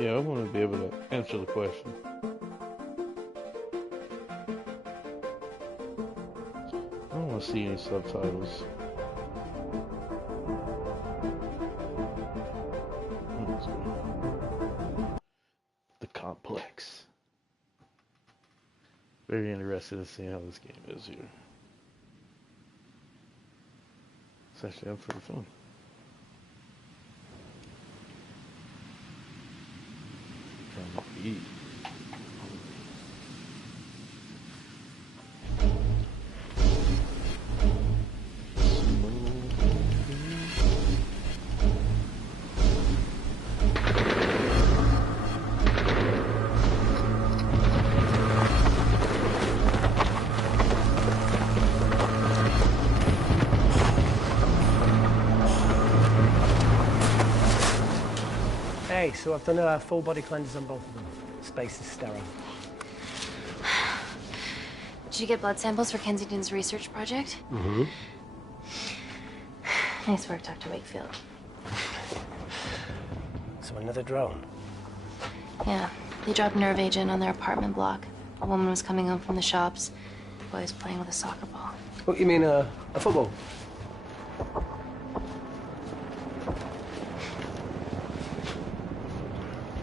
Yeah, I want to be able to answer the question. I don't want to see any subtitles. Let's go. The complex. Very interested to see how this game is here. It's actually pretty fun. Trying to eat. Hey, so I've done a full body cleanse on both of them. Space is sterile. Did you get blood samples for Kensington's research project? Mm-hmm. Nice work, Dr. Wakefield. So another drone? Yeah, they dropped nerve agent on their apartment block. A woman was coming home from the shops. The boy was playing with a soccer ball. What, you mean a football?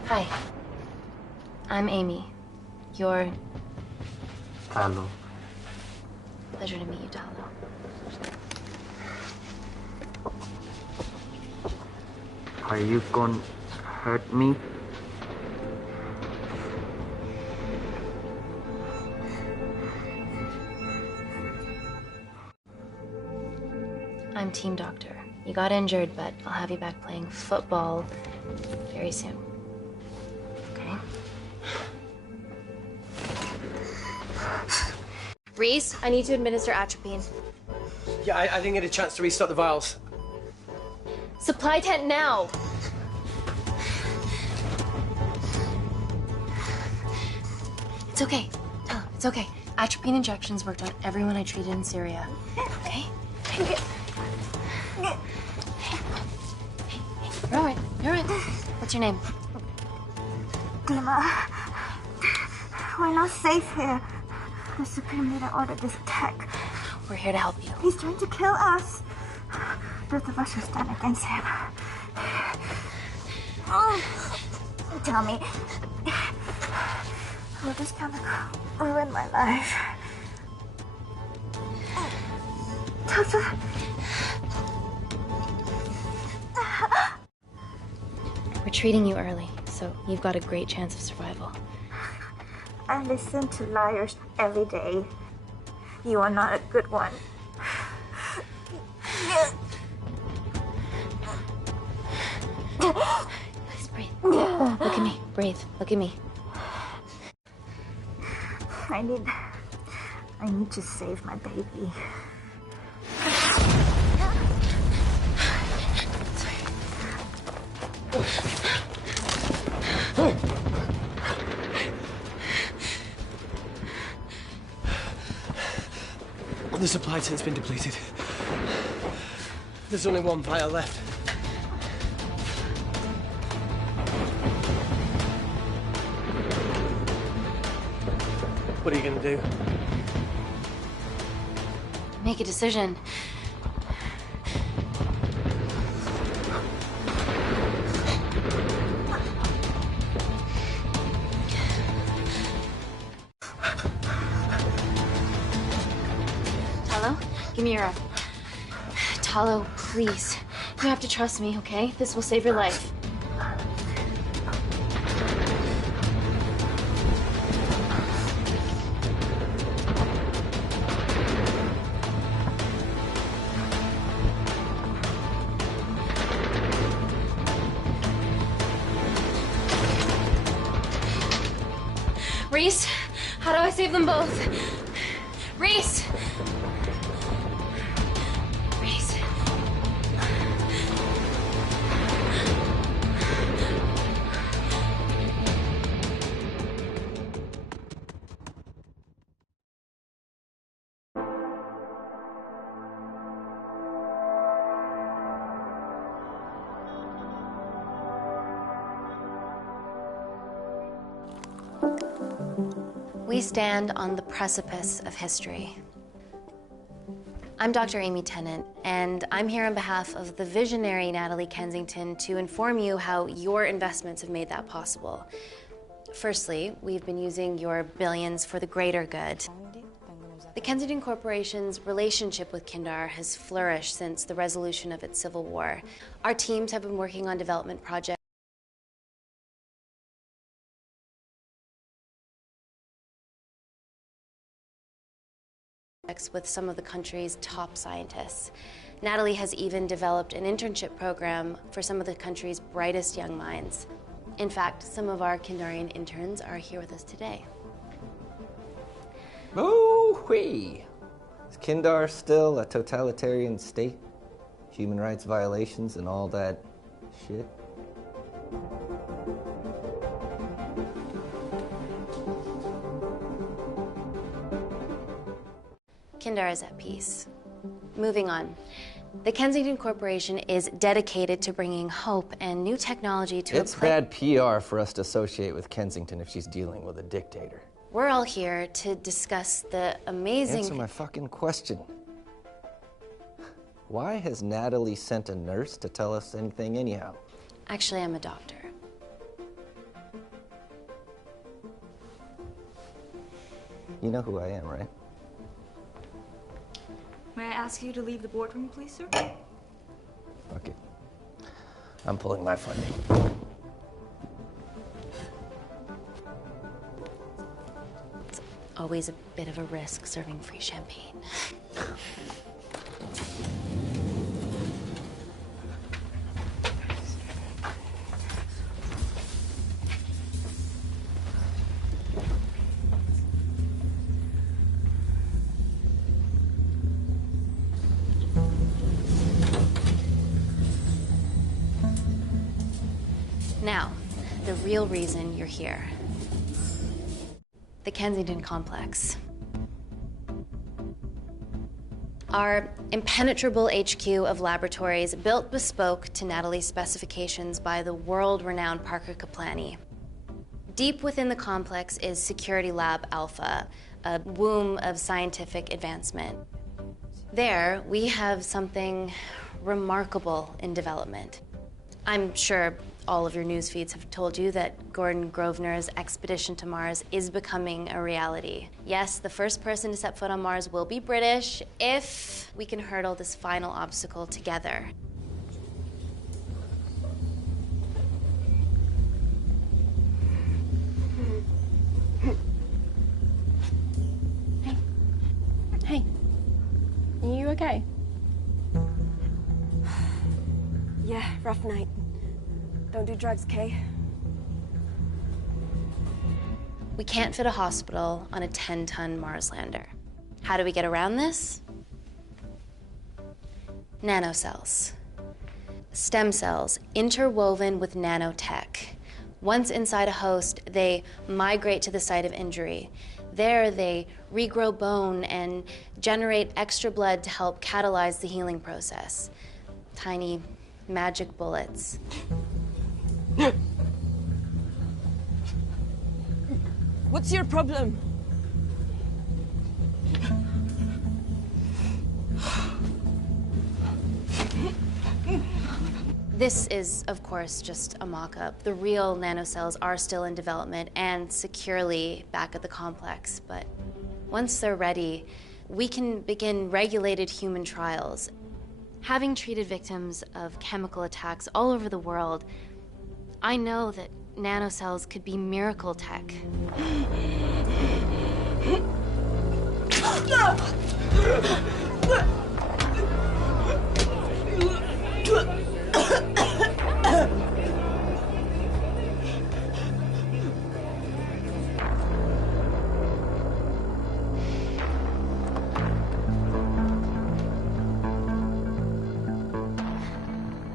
Hi. I'm Amy. You're... Hello. Pleasure to meet you, Talo. Are you gonna hurt me? I'm team doctor. You got injured, but I'll have you back playing football very soon. Okay? Reese, I need to administer atropine. Yeah, I didn't get a chance to restock the vials. Supply tent now! It's okay. Tell him, it's okay. Atropine injections worked on everyone I treated in Syria. Okay? Hey. You're all right. You're all right. What's your name? Dima, we're not safe here. The Supreme Leader ordered this attack. We're here to help you. He's trying to kill us. Both of us will stand against him. Oh, tell me, will this chemical ruin my life? Doctor. We're treating you early, so you've got a great chance of survival. I listen to liars every day. You are not a good one. Please breathe. Look at me. Breathe. Look at me. I need to save my baby. The supply tent's been depleted. There's only one vial left. What are you gonna do? Make a decision. Talo, give me your arm. Talo, please. You have to trust me, okay? This will save your life. Reese, how do I save them both? Reese! Reese. We stand on the precipice of history. I'm Dr. Amy Tennant, and I'm here on behalf of the visionary Natalie Kensington to inform you how your investments have made that possible. Firstly, we've been using your billions for the greater good. The Kensington Corporation's relationship with Kindar has flourished since the resolution of its civil war. Our teams have been working on development projects with some of the country's top scientists. Natalie has even developed an internship program for some of the country's brightest young minds. In fact, some of our Kindarian interns are here with us today. Ooh-wee! Is Kindar still a totalitarian state? Human rights violations and all that shit? Kindar is at peace. Moving on. The Kensington Corporation is dedicated to bringing hope and new technology to It's bad PR for us to associate with Kensington if she's dealing with a dictator. We're all here to discuss the amazing... Answer my fucking question. Why has Natalie sent a nurse to tell us anything anyhow? Actually, I'm a doctor. You know who I am, right? May I ask you to leave the boardroom, please, sir? Okay. I'm pulling my funding. It's always a bit of a risk serving free champagne. Now, the real reason you're here. The Kensington Complex. Our impenetrable HQ of laboratories built bespoke to Natalie's specifications by the world-renowned Parker Kaplany. Deep within the complex is Security Lab Alpha, a womb of scientific advancement. There, we have something remarkable in development. I'm sure all of your news feeds have told you that Gordon Grosvenor's expedition to Mars is becoming a reality. Yes, the first person to set foot on Mars will be British if we can hurdle this final obstacle together. Hey. Are you okay? Yeah, rough night. Don't do drugs, Kay. We can't fit a hospital on a 10-ton Mars lander. How do we get around this? Nanocells. Stem cells interwoven with nanotech. Once inside a host, they migrate to the site of injury. There, they regrow bone and generate extra blood to help catalyze the healing process. Tiny magic bullets. What's your problem? This is, of course, just a mock-up. The real nanocells are still in development and securely back at the complex, but once they're ready, we can begin regulated human trials. Having treated victims of chemical attacks all over the world, I know that nanocells could be miracle tech.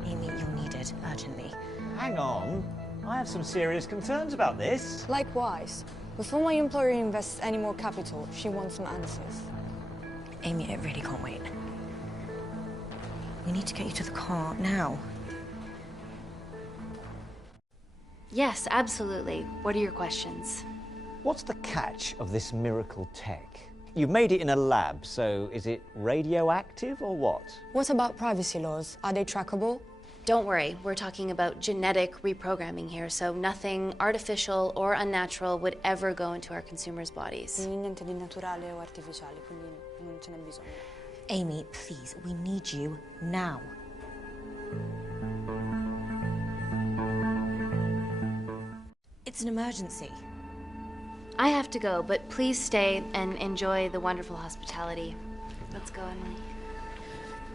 Amy, you'll need it urgently. Hang on. I have some serious concerns about this. Likewise. Before my employer invests any more capital, she wants some answers. Amy, it really can't wait. We need to get you to the car now. Yes, absolutely. What are your questions? What's the catch of this miracle tech? You've made it in a lab, so is it radioactive or what? What about privacy laws? Are they trackable? Don't worry, we're talking about genetic reprogramming here, so nothing artificial or unnatural would ever go into our consumers' bodies. Niente di naturale o artificiale, quindi non ce n'è bisogno. Amy, please, we need you now. It's an emergency. I have to go, but please stay and enjoy the wonderful hospitality. Let's go, Emily.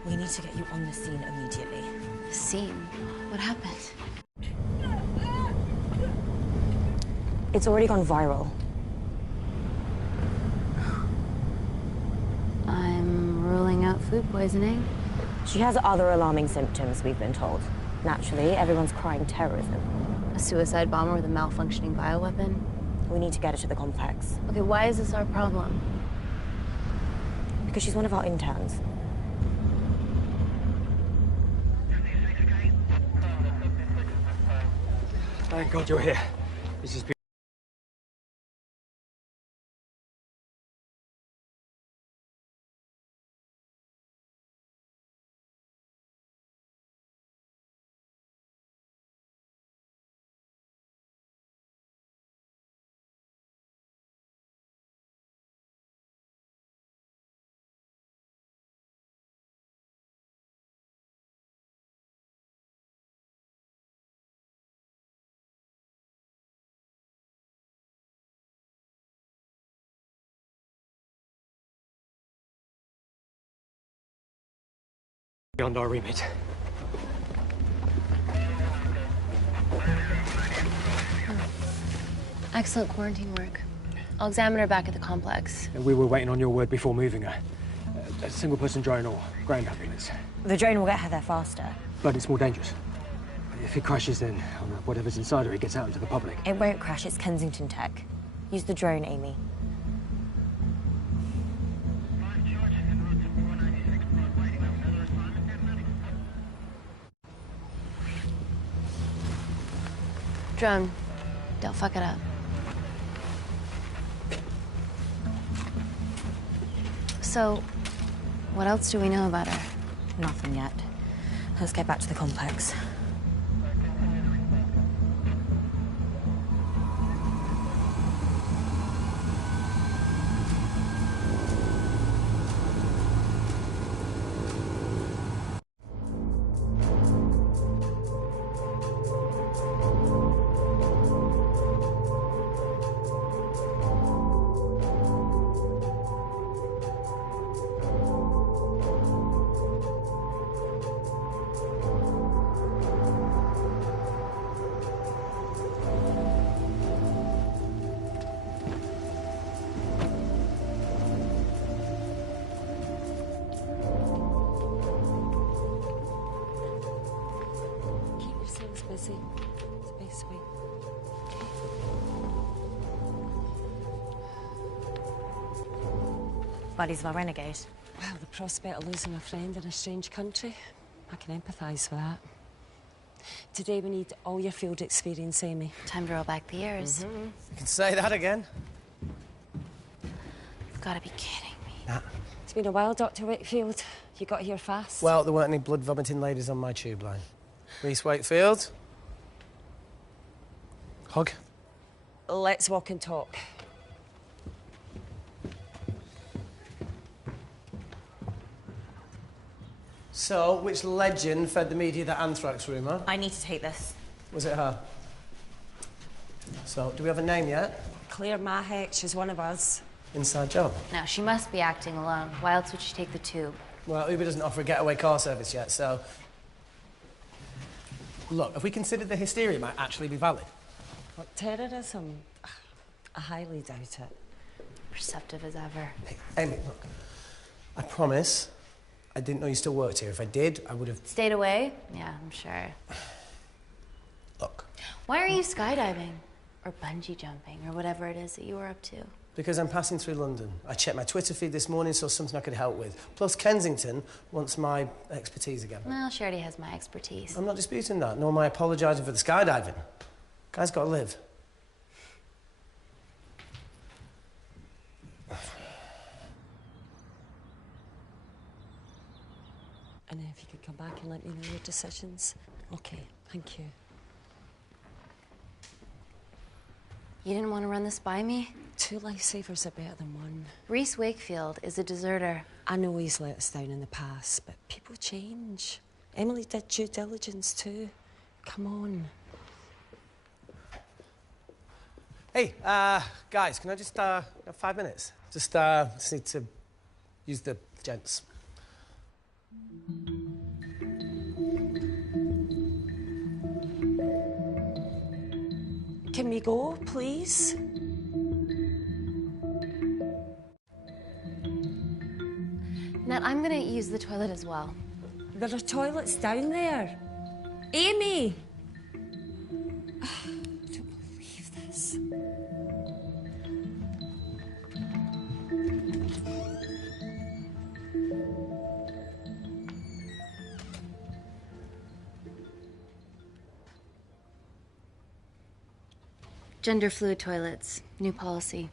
We need to get you on the scene immediately. The scene? What happened? It's already gone viral. I'm ruling out food poisoning. She has other alarming symptoms, we've been told. Naturally, everyone's crying terrorism. A suicide bomber with a malfunctioning bioweapon? We need to get her to the complex. Okay, why is this our problem? Because she's one of our interns. Thank God you're here. This is beyond our remit. Excellent quarantine work. I'll examine her back at the complex. We were waiting on your word before moving her. A single-person drone or ground ambulance. The drone will get her there faster. But it's more dangerous. If it crashes, then whatever's inside her, it gets out into the public. It won't crash, it's Kensington tech. Use the drone, Amy. Drone, don't fuck it up. So, what else do we know about her? Nothing yet. Let's get back to the complex. Busy. Space sweet. Buddies of our renegade. Well, the prospect of losing a friend in a strange country, I can empathise with that. Today we need all your field experience, Amy. Time to roll back the years. You can say that again. You've got to be kidding me. Nah. It's been a while, Dr. Wakefield. You got here fast. Well, there weren't any blood-vomiting ladies on my tube line. Reese Wakefield. Hug. Let's walk and talk. So, which legend fed the media that anthrax rumour? I need to take this. Was it her? So, do we have a name yet? Claire Mahek, she's one of us. Inside job. Now, she must be acting alone. Why else would she take the tube? Well, Uber doesn't offer a getaway car service yet, so... Look, if we consider the hysteria might actually be valid. What, terrorism? I highly doubt it. Perceptive as ever. Hey, Amy, look. I promise I didn't know you still worked here. If I did, I would have... Stayed away? Yeah, I'm sure. Look. Why are you skydiving? Or bungee jumping, or whatever it is that you were up to? Because I'm passing through London. I checked my Twitter feed this morning, saw something I could help with. Plus, Kensington wants my expertise again. Well, she already has my expertise. I'm not disputing that, nor am I apologising for the skydiving. Guy's got to live. And if you could come back and let me know your decisions. Okay, thank you. You didn't want to run this by me? 2 lifesavers are better than 1. Reese Wakefield is a deserter. I know he's let us down in the past, but people change. Emily did due diligence too. Come on. Hey, guys, can I just have 5 minutes? Just need to use the gents. Can we go, please? Nat, I'm gonna use the toilet as well. There are toilets down there. Amy! I don't believe this. Gender fluid toilets, new policy.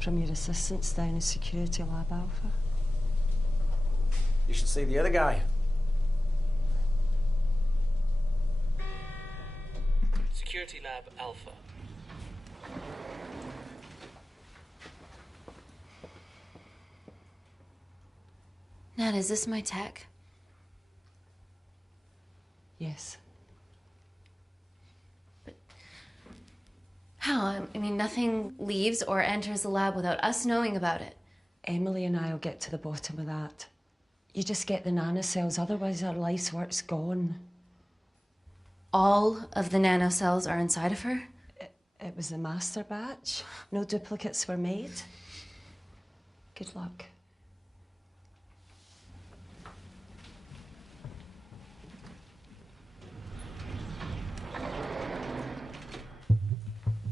From your assistants down in Security Lab Alpha. You should see the other guy. Security Lab Alpha. Nat, is this my tech? Yes. How? I mean, nothing leaves or enters the lab without us knowing about it. Emily and I will get to the bottom of that. You just get the nanocells, otherwise our life's work's gone. All of the nanocells are inside of her? It was a master batch. No duplicates were made. Good luck.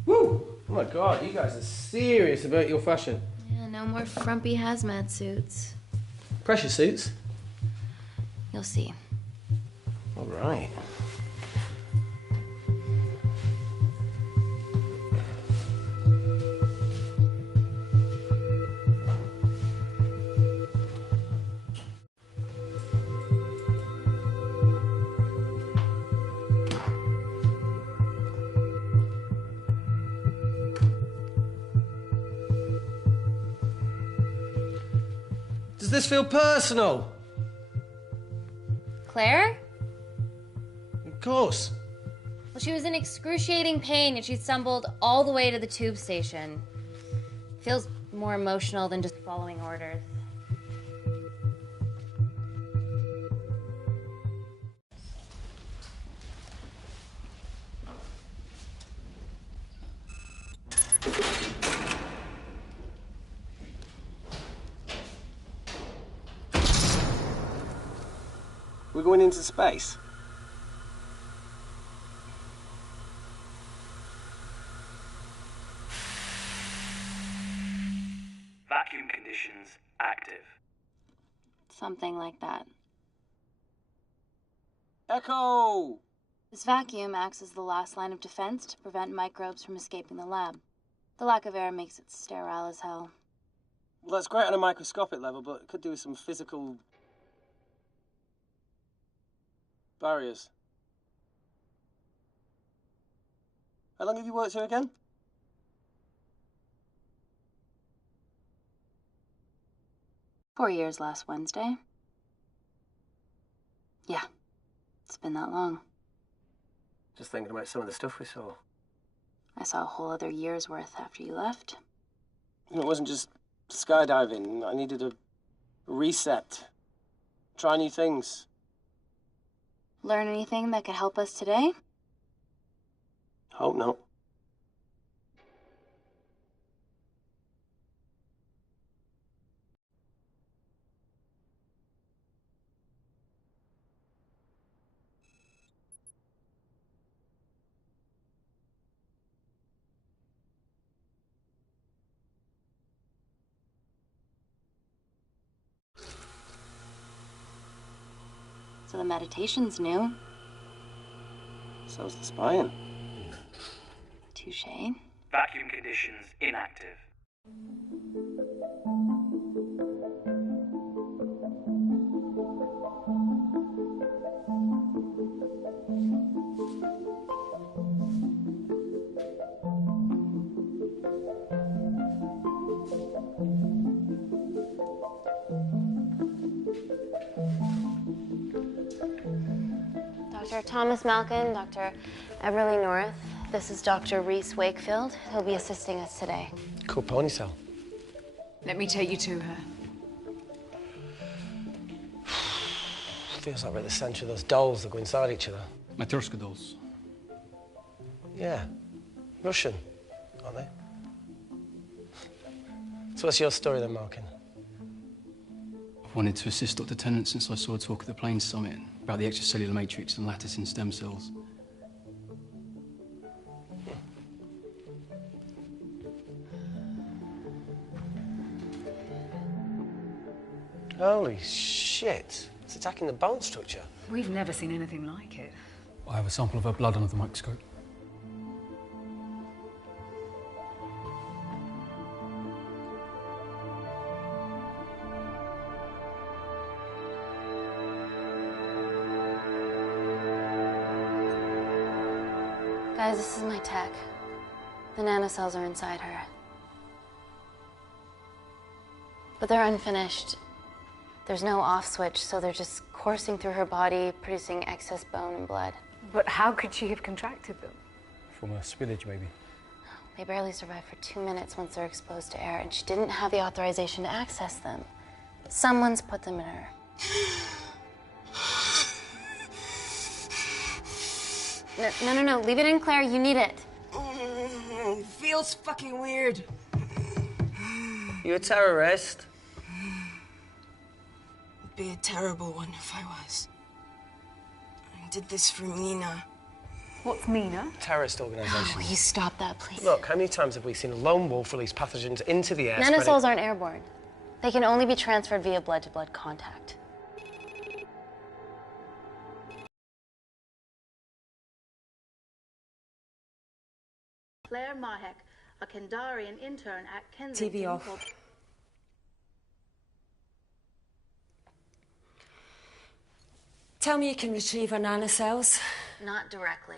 Woo! Oh my God, you guys are serious about your fashion. Yeah, no more frumpy hazmat suits. Pressure suits? You'll see. All right. Does this feel personal? Claire? Of course. Well, she was in excruciating pain and she stumbled all the way to the tube station. Feels more emotional than just following orders. We're going into space. Vacuum conditions active. Something like that. Echo! This vacuum acts as the last line of defense to prevent microbes from escaping the lab. The lack of air makes it sterile as hell. Well, that's great on a microscopic level, but it could do with some physical barriers. How long have you worked here again? "4 years last Wednesday. Yeah, it's been that long. Just thinking about some of the stuff we saw. I saw a whole other year's worth after you left. It wasn't just skydiving. I needed a reset. Try new things. Learn anything that could help us today? Hope not. So the meditation's new. So's the spying. Touché. Vacuum conditions inactive. Dr. Thomas Malkin, Dr. Everly North. This is Dr. Reese Wakefield. He'll be assisting us today. Cool ponytail. Let me take you to her. Feels like we're at the centre of those dolls that go inside each other. Matryoshka dolls. Yeah. Russian, aren't they? So what's your story then, Malkin? I've wanted to assist Dr. Tennant since I saw a talk at the Plains Summit about the extracellular matrix and lattice in stem cells. Holy shit. It's attacking the bone structure. We've never seen anything like it. I have a sample of her blood under the microscope. Guys, this is my tech. The nanocells are inside her. But they're unfinished. There's no off switch, so they're just coursing through her body, producing excess bone and blood. But how could she have contracted them? From a spillage, maybe. They barely survive for 2 minutes once they're exposed to air, and she didn't have the authorization to access them. Someone's put them in her. No. Leave it in, Claire. You need it. Feels fucking weird. You a terrorist? Would be a terrible one if I was. I did this for Mina. What's Mina? Terrorist organisation. Will you stop that, please? Look, how many times have we seen a lone wolf release pathogens into the air? Nanocells aren't airborne. They can only be transferred via blood-to-blood contact. Claire Mahek, a Kandarian intern at Kensington. TV off. Tell me you can retrieve her nanocells. Not directly.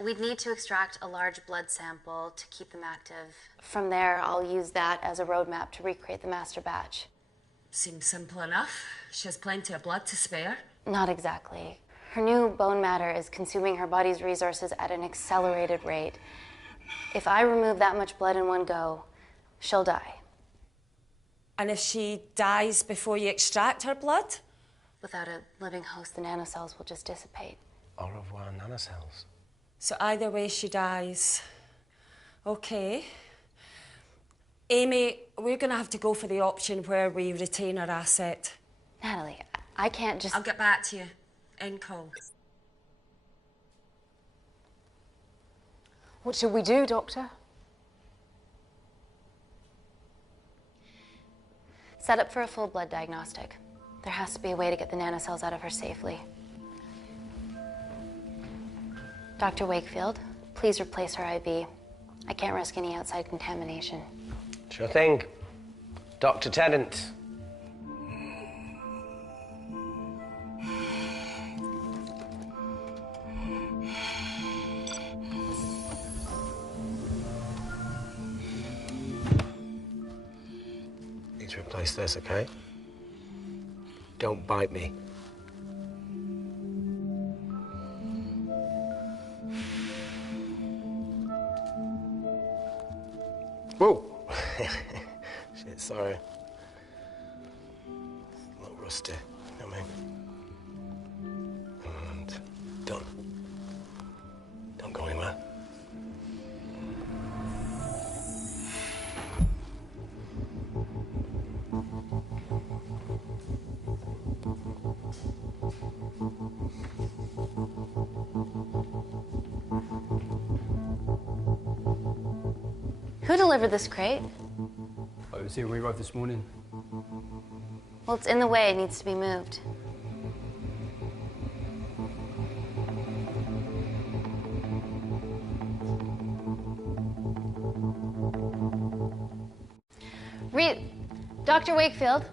We'd need to extract a large blood sample to keep them active. From there, I'll use that as a roadmap to recreate the master batch. Seems simple enough. She has plenty of blood to spare. Not exactly. Her new bone matter is consuming her body's resources at an accelerated rate. If I remove that much blood in one go, she'll die. And if she dies before you extract her blood? Without a living host, the nanocells will just dissipate. Au revoir, nanocells. So either way, she dies. Okay. Amy, we're going to have to go for the option where we retain our asset. Natalie, I can't just... I'll get back to you. End call. What should we do, Doctor? Set up for a full blood diagnostic. There has to be a way to get the nanocells out of her safely. Dr. Wakefield, please replace her IV. I can't risk any outside contamination. Sure thing. Dr. Tennant. Need to replace this, okay? Don't bite me. Whoa! Shit, sorry. A little rusty, you know what I mean? And done. Don't go anywhere. Who delivered this crate? I was here when we arrived this morning. Well, it's in the way. It needs to be moved. Dr. Wakefield,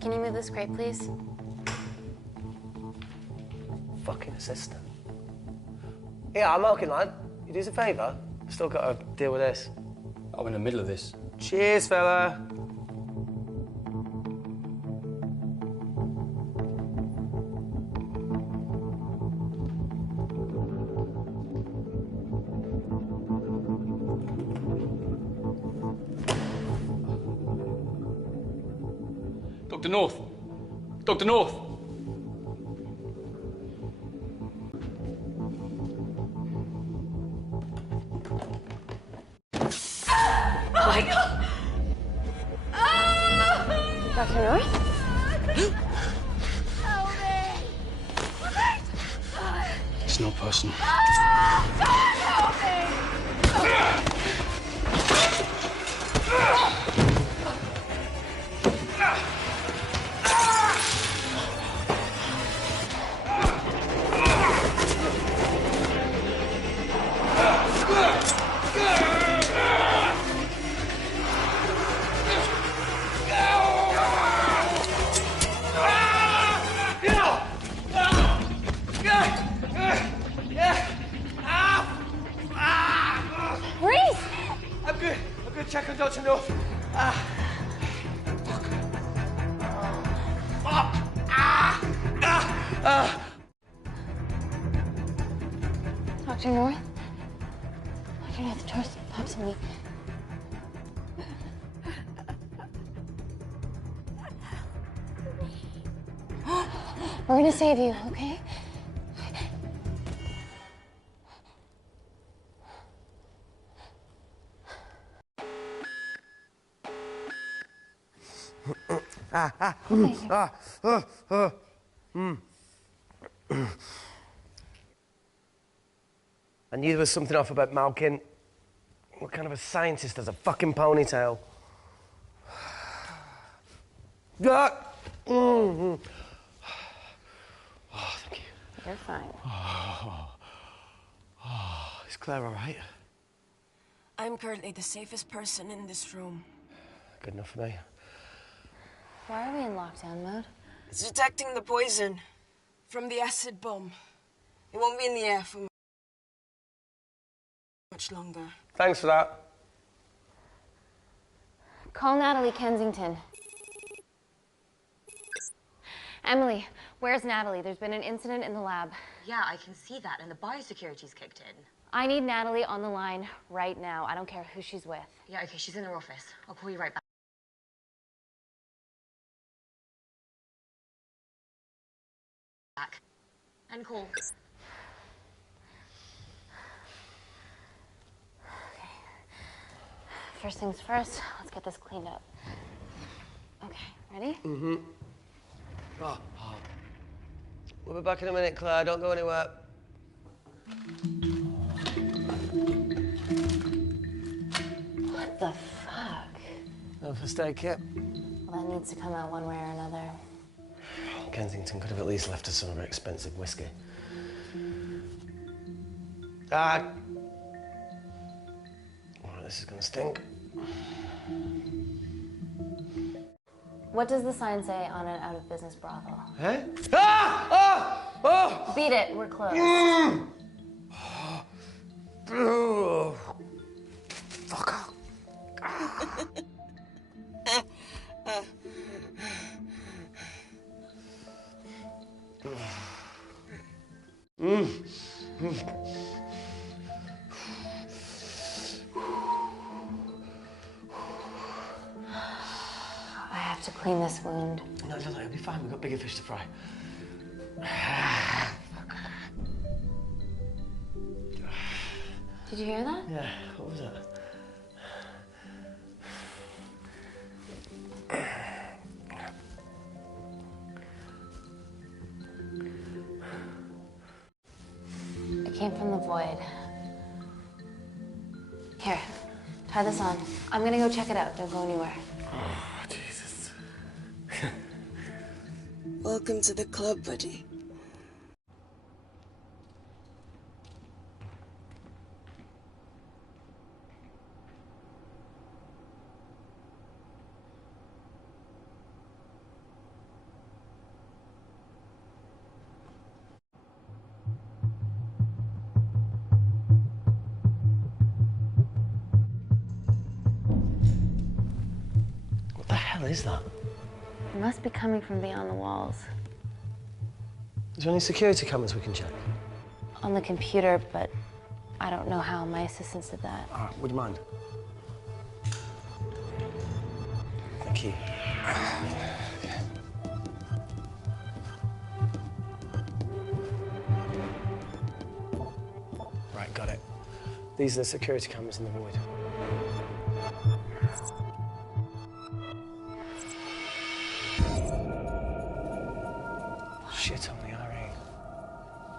can you move this crate, please? Fucking assistant. Yeah, I'm okay, lad. You do us a favour? I've still got to deal with this. I'm in the middle of this. Cheers, fella. Dr. North! Dr. North! Oh my God! Dr. North? Help me! It's not personal. Help me! Check on Dr. North. Dr. North? Dr. North, George, pop some meat. We're gonna save you, okay? I knew there was something off about Malkin. What kind of a scientist has a fucking ponytail? Oh, thank you. You're fine. Is Claire all right? I'm currently the safest person in this room. Good enough for me. Why are we in lockdown mode? It's detecting the poison from the acid bomb. It won't be in the air for much longer. Thanks for that. Call Natalie Kensington. Emily, where's Natalie? There's been an incident in the lab. Yeah, I can see that, and the biosecurity's kicked in. I need Natalie on the line right now. I don't care who she's with. Yeah, okay, she's in her office. I'll call you right back. And call. Okay. First things first, let's get this cleaned up. Okay, ready? Mm-hmm. Oh. We'll be back in a minute, Claire. Don't go anywhere. What the fuck? No first aid kit? Well, that needs to come out one way or another. Kensington could have at least left us some of her expensive whiskey. All right, this is gonna stink. What does the sign say on an out-of-business brothel? Huh? Ah! Oh! Oh! Beat it, we're closed. Oh. Fuck off. I have to clean this wound. No, it'll be fine. We've got bigger fish to fry. Did you hear that? Yeah, what was that? It came from the void. Here, try this on. I'm gonna go check it out. Don't go anywhere. Oh, Jesus. Welcome to the club, buddy. What the hell is that? It must be coming from beyond the walls. Is there any security cameras we can check? On the computer, but I don't know how. My assistants did that. All right, would you mind? Thank you. Right, got it. These are the security cameras in the void. Shit on the RE.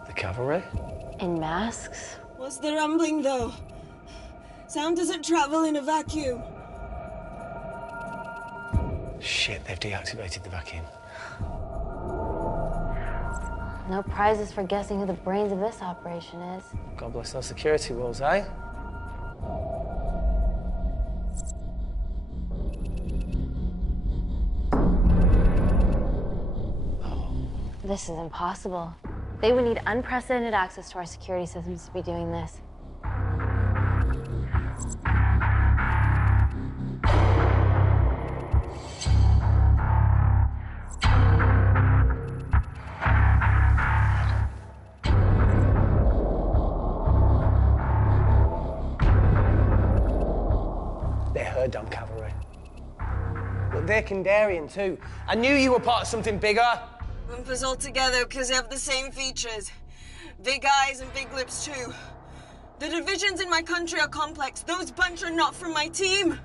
The cavalry? In masks? What's the rumbling, though? Sound doesn't travel in a vacuum. Shit, they've deactivated the vacuum. No prizes for guessing who the brains of this operation is. God bless those security walls, eh? This is impossible. They would need unprecedented access to our security systems to be doing this. They're her damn cavalry. But they're Kandarian too. I knew you were part of something bigger. Lump us all together because they have the same features. Big eyes and big lips, too. The divisions in my country are complex. Those bunch are not from my team.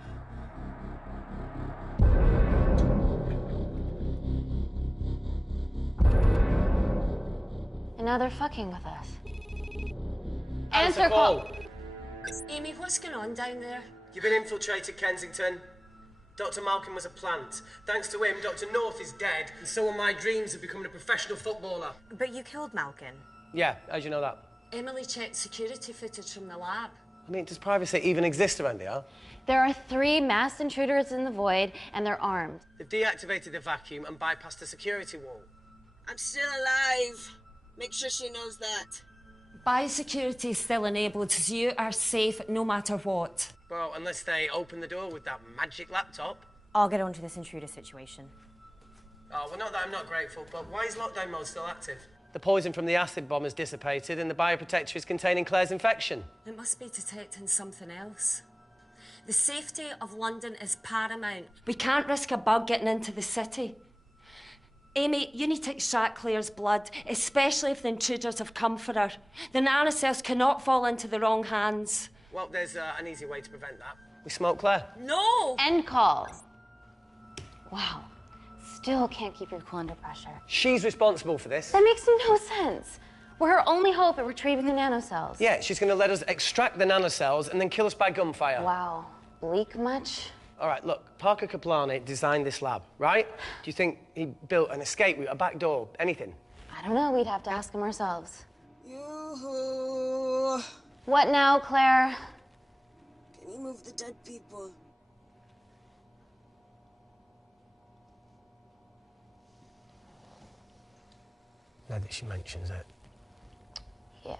And now they're fucking with us. Answer call. Amy, what's going on down there? You've been infiltrated, Kensington. Dr. Malcolm was a plant. Thanks to him, Dr. North is dead, and so are my dreams of becoming a professional footballer. But you killed Malcolm. Yeah, how'd you know that? Emily checked security footage from the lab. I mean, does privacy even exist around here? There are 3 masked intruders in the void, and they're armed. They've deactivated the vacuum and bypassed the security wall. I'm still alive. Make sure she knows that. Biosecurity is still enabled, so you are safe no matter what. Well, unless they open the door with that magic laptop. I'll get onto this intruder situation. Oh, well, not that I'm not grateful, but why is lockdown mode still active? The poison from the acid bomb has dissipated and the bioprotector is containing Claire's infection. It must be detecting something else. The safety of London is paramount. We can't risk a bug getting into the city. Amy, you need to extract Claire's blood, especially if the intruders have come for her. The nanocells cannot fall into the wrong hands. Well, there's an easy way to prevent that. We smoke Claire. No! End call. Wow. Still can't keep your cool under pressure. She's responsible for this. That makes no sense. We're her only hope at retrieving the nanocells. Yeah, she's going to let us extract the nanocells and then kill us by gunfire. Wow. Bleak much? All right, look, Parker Kaplani designed this lab, right? Do you think he built an escape route, a back door, anything? I don't know. We'd have to ask him ourselves. Yoo-hoo. What now, Claire? Can you move the dead people? Now that she mentions it. Yeah.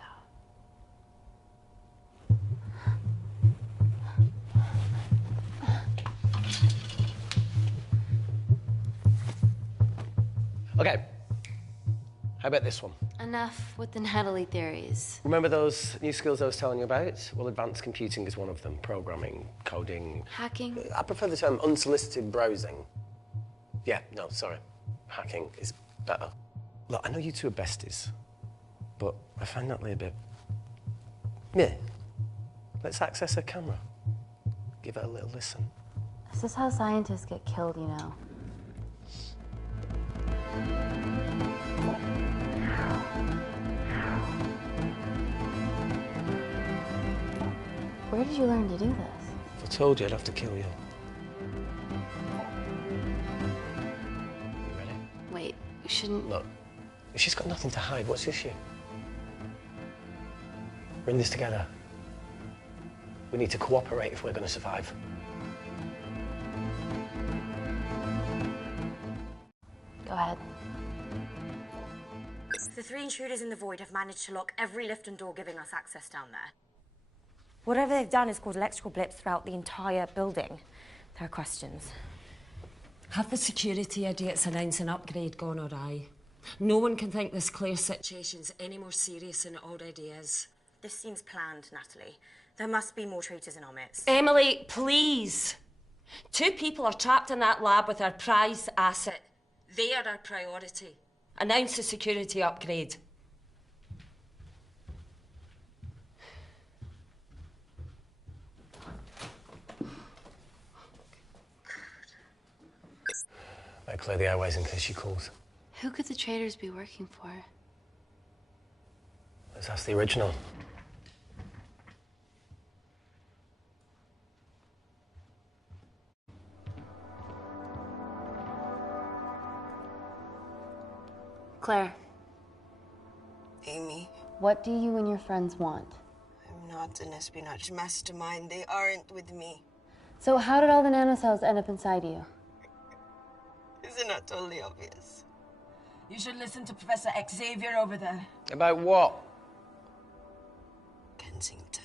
Okay. How about this one? Enough with the Natalie theories. Remember those new skills I was telling you about? Well, advanced computing is one of them. Programming, coding. Hacking? I prefer the term unsolicited browsing. Yeah, no, sorry. Hacking is better. Look, I know you two are besties, but I find Natalie a bit... Yeah. Let's access her camera. Give it a little listen. This is how scientists get killed, you know. Where did you learn to do this? If I told you, I'd have to kill you. You ready? Wait, we shouldn't... Look, if she's got nothing to hide, what's the issue? We're in this together. We need to cooperate if we're going to survive. Go ahead. The 3 intruders in the void have managed to lock every lift and door giving us access down there. Whatever they've done has caused electrical blips throughout the entire building. There are questions. Have the security idiots announced an upgrade gone awry? No one can think this Claire situation's any more serious than it already is. This seems planned, Natalie. There must be more traitors in our midst. Emily, please. 2 people are trapped in that lab with our prized asset. They are our priority. Announce the security upgrade. Better clear the airways in case she calls. Who could the traitors be working for? Let's ask the original. Claire. Amy. What do you and your friends want? I'm not an espionage mastermind. They aren't with me. So how did all the nanocells end up inside you? Is it not totally obvious? You should listen to Professor Xavier over there. About what? Kensington.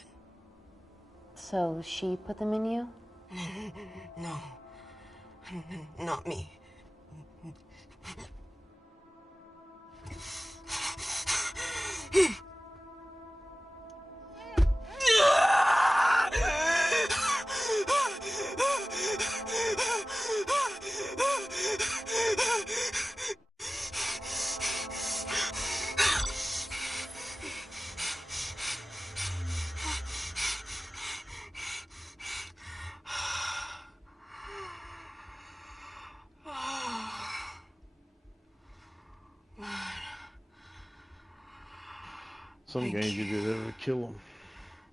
So she put them in you? No. Not me. Some games you did ever kill them.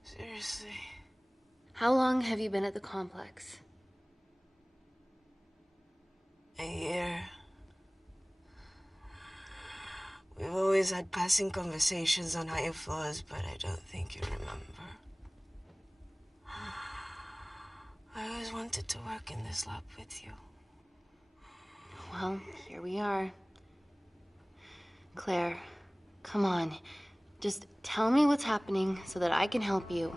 Seriously. How long have you been at the complex? A year. We've always had passing conversations on higher floors, but I don't think you remember. I always wanted to work in this lab with you. Well, here we are. Claire, come on. Just tell me what's happening so that I can help you.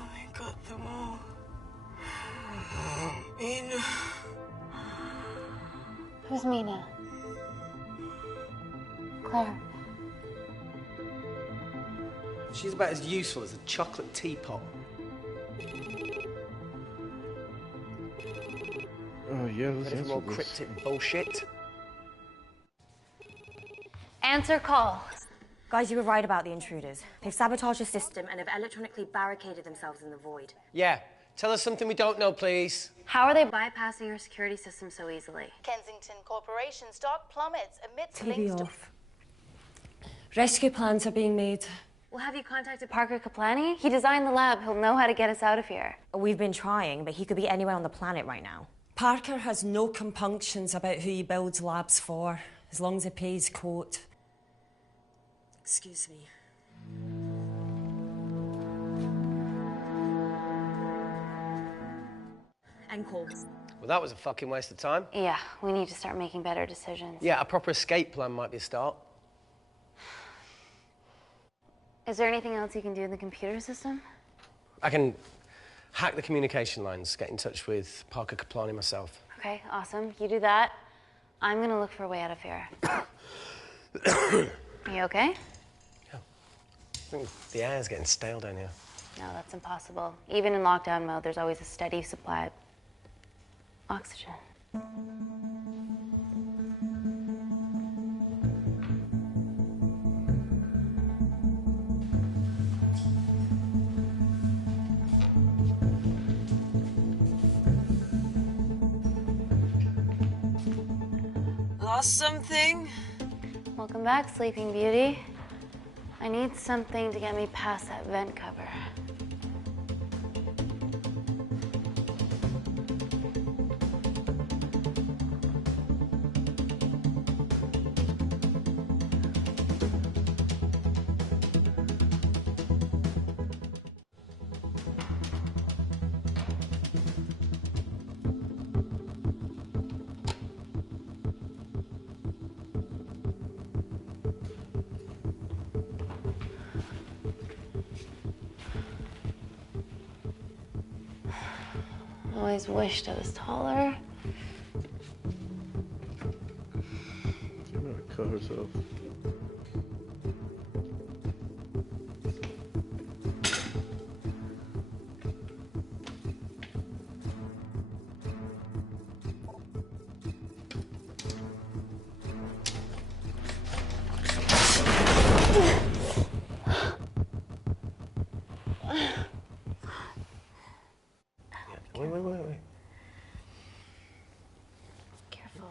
I got them all. Mina. Who's Mina? Claire. She's about as useful as a chocolate teapot. Oh, yeah, let's Ready for more answer this. cryptic bullshit? Answer call. Guys, you were right about the intruders. They've sabotaged the system And have electronically barricaded themselves in the void. Yeah. Tell us something we don't know, please. How are they bypassing your security system so easily? Kensington Corporation's stock plummets amidst TV links to... off. Rescue plans are being made. Well, have you contacted Parker Kaplani? He designed the lab. He'll know how to get us out of here. We've been trying, but he could be anywhere on the planet right now. Parker has no compunctions about who he builds labs for, as long as he pays quote. Excuse me. And call. Well, that was a fucking waste of time. Yeah, we need to start making better decisions. Yeah, a proper escape plan might be a start. Is there anything else you can do in the computer system? I can hack the communication lines, get in touch with Parker Kaplani myself. Okay, awesome. You do that. I'm gonna look for a way out of here. You okay? I think the air's getting stale down here. No, that's impossible. Even in lockdown mode, there's always a steady supply of oxygen. Lost something? Welcome back, Sleeping Beauty. I need something to get me past that vent cover. Always wished I was taller. She's gonna cut herself. Wait. Careful.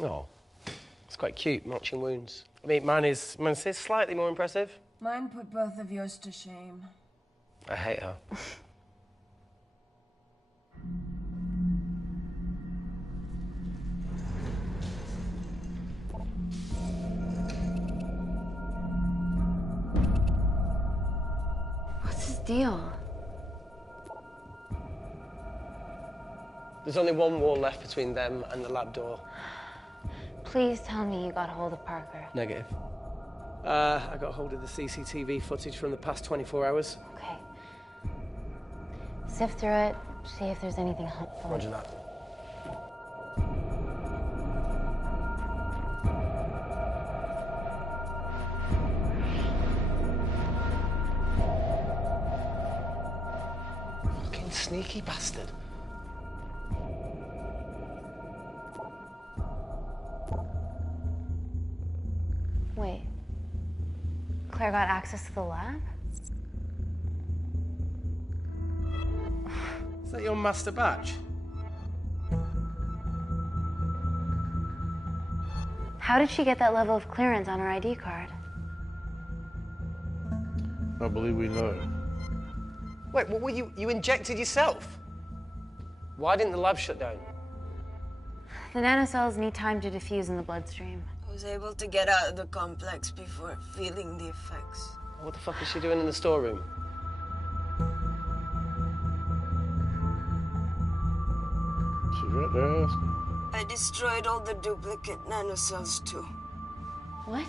Oh, it's quite cute, matching wounds. I mean, mine's slightly more impressive. Mine put both of yours to shame. I hate her. What's his deal? There's only one wall left between them and the lab door. Please tell me you got hold of Parker. Negative. I got hold of the CCTV footage from the past 24 hours. Okay. Sift through it, see if there's anything helpful. Roger that. Fucking sneaky bastard. Wait. Claire got access to the lab? Is that your master batch? How did she get that level of clearance on her ID card? I believe we know. Wait, what were you injected yourself? Why didn't the lab shut down? The nanocells need time to diffuse in the bloodstream. I was able to get out of the complex before feeling the effects. What the fuck is she doing in the storeroom? She's right there asking. I destroyed all the duplicate nanocells too. What?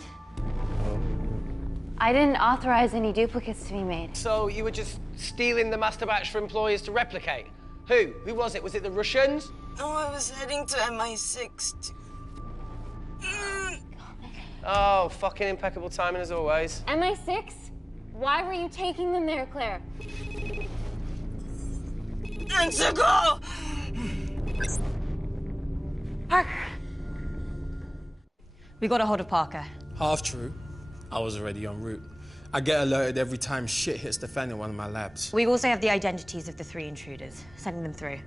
I didn't authorize any duplicates to be made. So you were just stealing the master batch for employers to replicate? Who? Who was it? Was it the Russians? No, I was heading to MI6 to... Oh, fucking impeccable timing as always. MI6? Why were you taking them there, Claire? Go! Parker. We got a hold of Parker. Half true. I was already en route. I get alerted every time shit hits the fan in one of my labs. We also have the identities of the 3 intruders. Sending them through.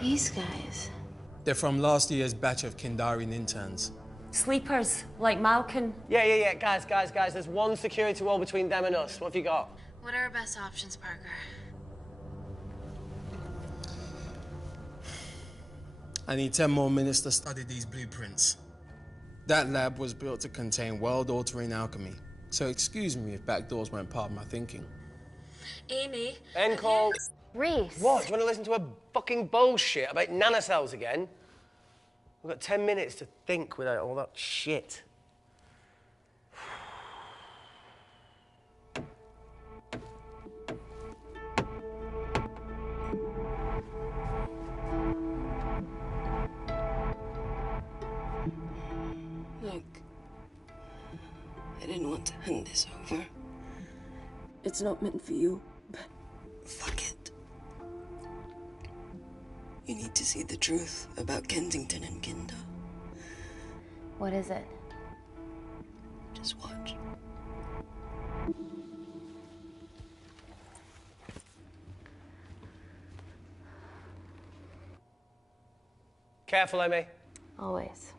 These guys. They're from last year's batch of Kindarian interns. Sleepers, like Malkin. Yeah. Guys. There's one security wall between them and us. What have you got? What are our best options, Parker? I need 10 more minutes to study these blueprints. That lab was built to contain world-altering alchemy. So excuse me if backdoors weren't part of my thinking. Amy. End call. Reese. What? Do you want to listen to a fucking bullshit about nanocells again? We've got 10 minutes to think without all that shit. Look, I didn't want to hand this over. It's not meant for you, but fuck it. You need to see the truth about Kensington and Kinda. What is it? Just watch. Careful, Amy. Always.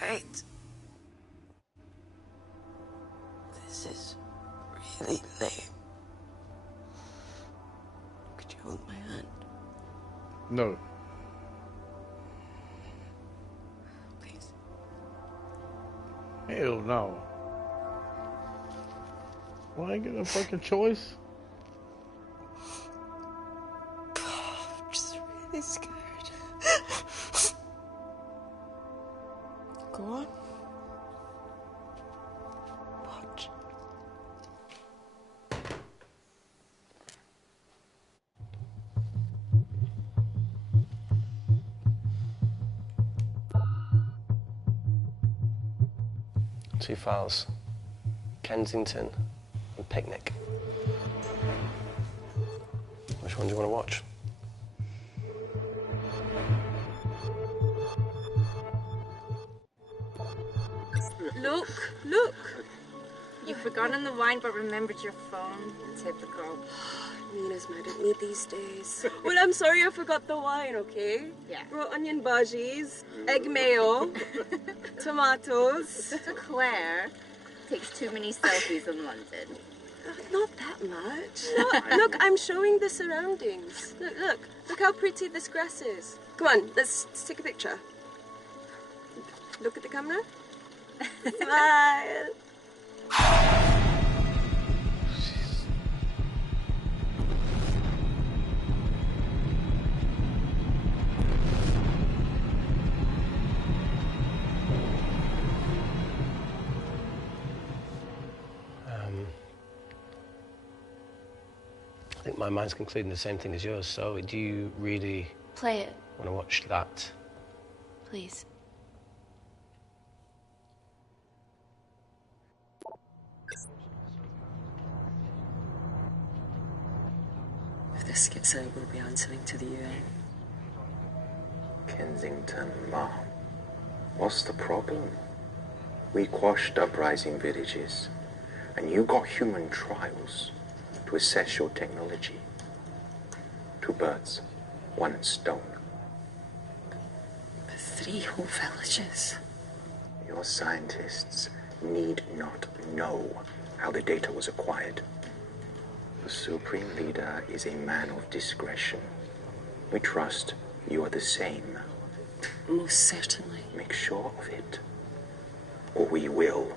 Wait. This is really lame. Could you hold my hand? No. Please. Hell no. Well, I ain't got no fucking choice. I'm just really scared. Go on. Watch. Two files. Kensington and Picnic. Which one do you want to watch? Look! You've forgotten the wine but remembered your phone. Typical. Nina's mad at me these days. Well, I'm sorry I forgot the wine, okay? Yeah. Raw onion bhajis, egg mayo, tomatoes. So Claire takes too many selfies in London. Not that much. Look, I'm showing the surroundings. Look how pretty this grass is. Come on, let's take a picture. Look at the camera. Smile. I think my mind's concluding the same thing as yours, so do you really Play it, want to watch that? please. If this gets out, we'll be answering to the UN. Kensington, Ma. What's the problem? We quashed uprising villages, and you got human trials to assess your technology. 2 birds, 1 stone. But 3 whole villages. Your scientists need not know how the data was acquired. The Supreme Leader is a man of discretion. We trust you are the same. Most certainly. Make sure of it, or we will.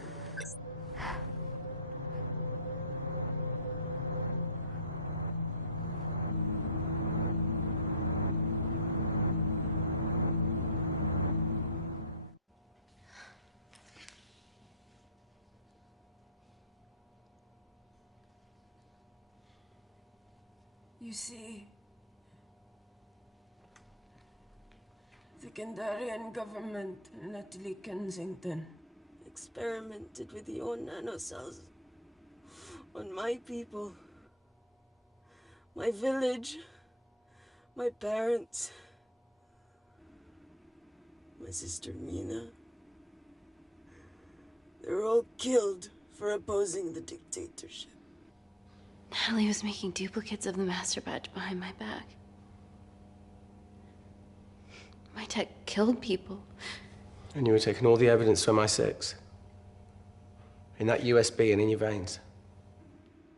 You see, the Kandarian government and Natalie Kensington Experimented with your nanocells on my people, my village, my parents, my sister Mina. They were all killed for opposing the dictatorship. Natalie was making duplicates of the master badge behind my back. My tech killed people. And you were taking all the evidence from MI6? In that USB and in your veins?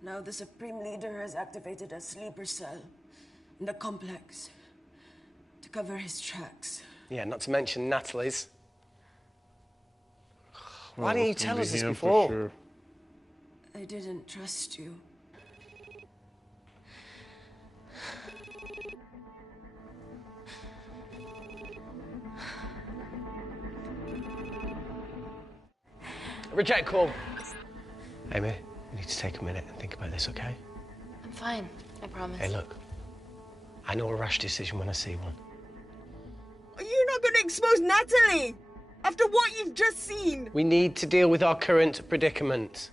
Now the Supreme Leader has activated a sleeper cell in the complex to cover his tracks. Yeah, not to mention Natalie's. Well, Why didn't you it's tell gonna us be this him before? for sure. I didn't trust you. Reject call. Amy, you need to take a minute and think about this, okay? I'm fine, I promise. Hey, look. I know a rash decision when I see one. Are you not going to expose Natalie after what you've just seen? We need to deal with our current predicament.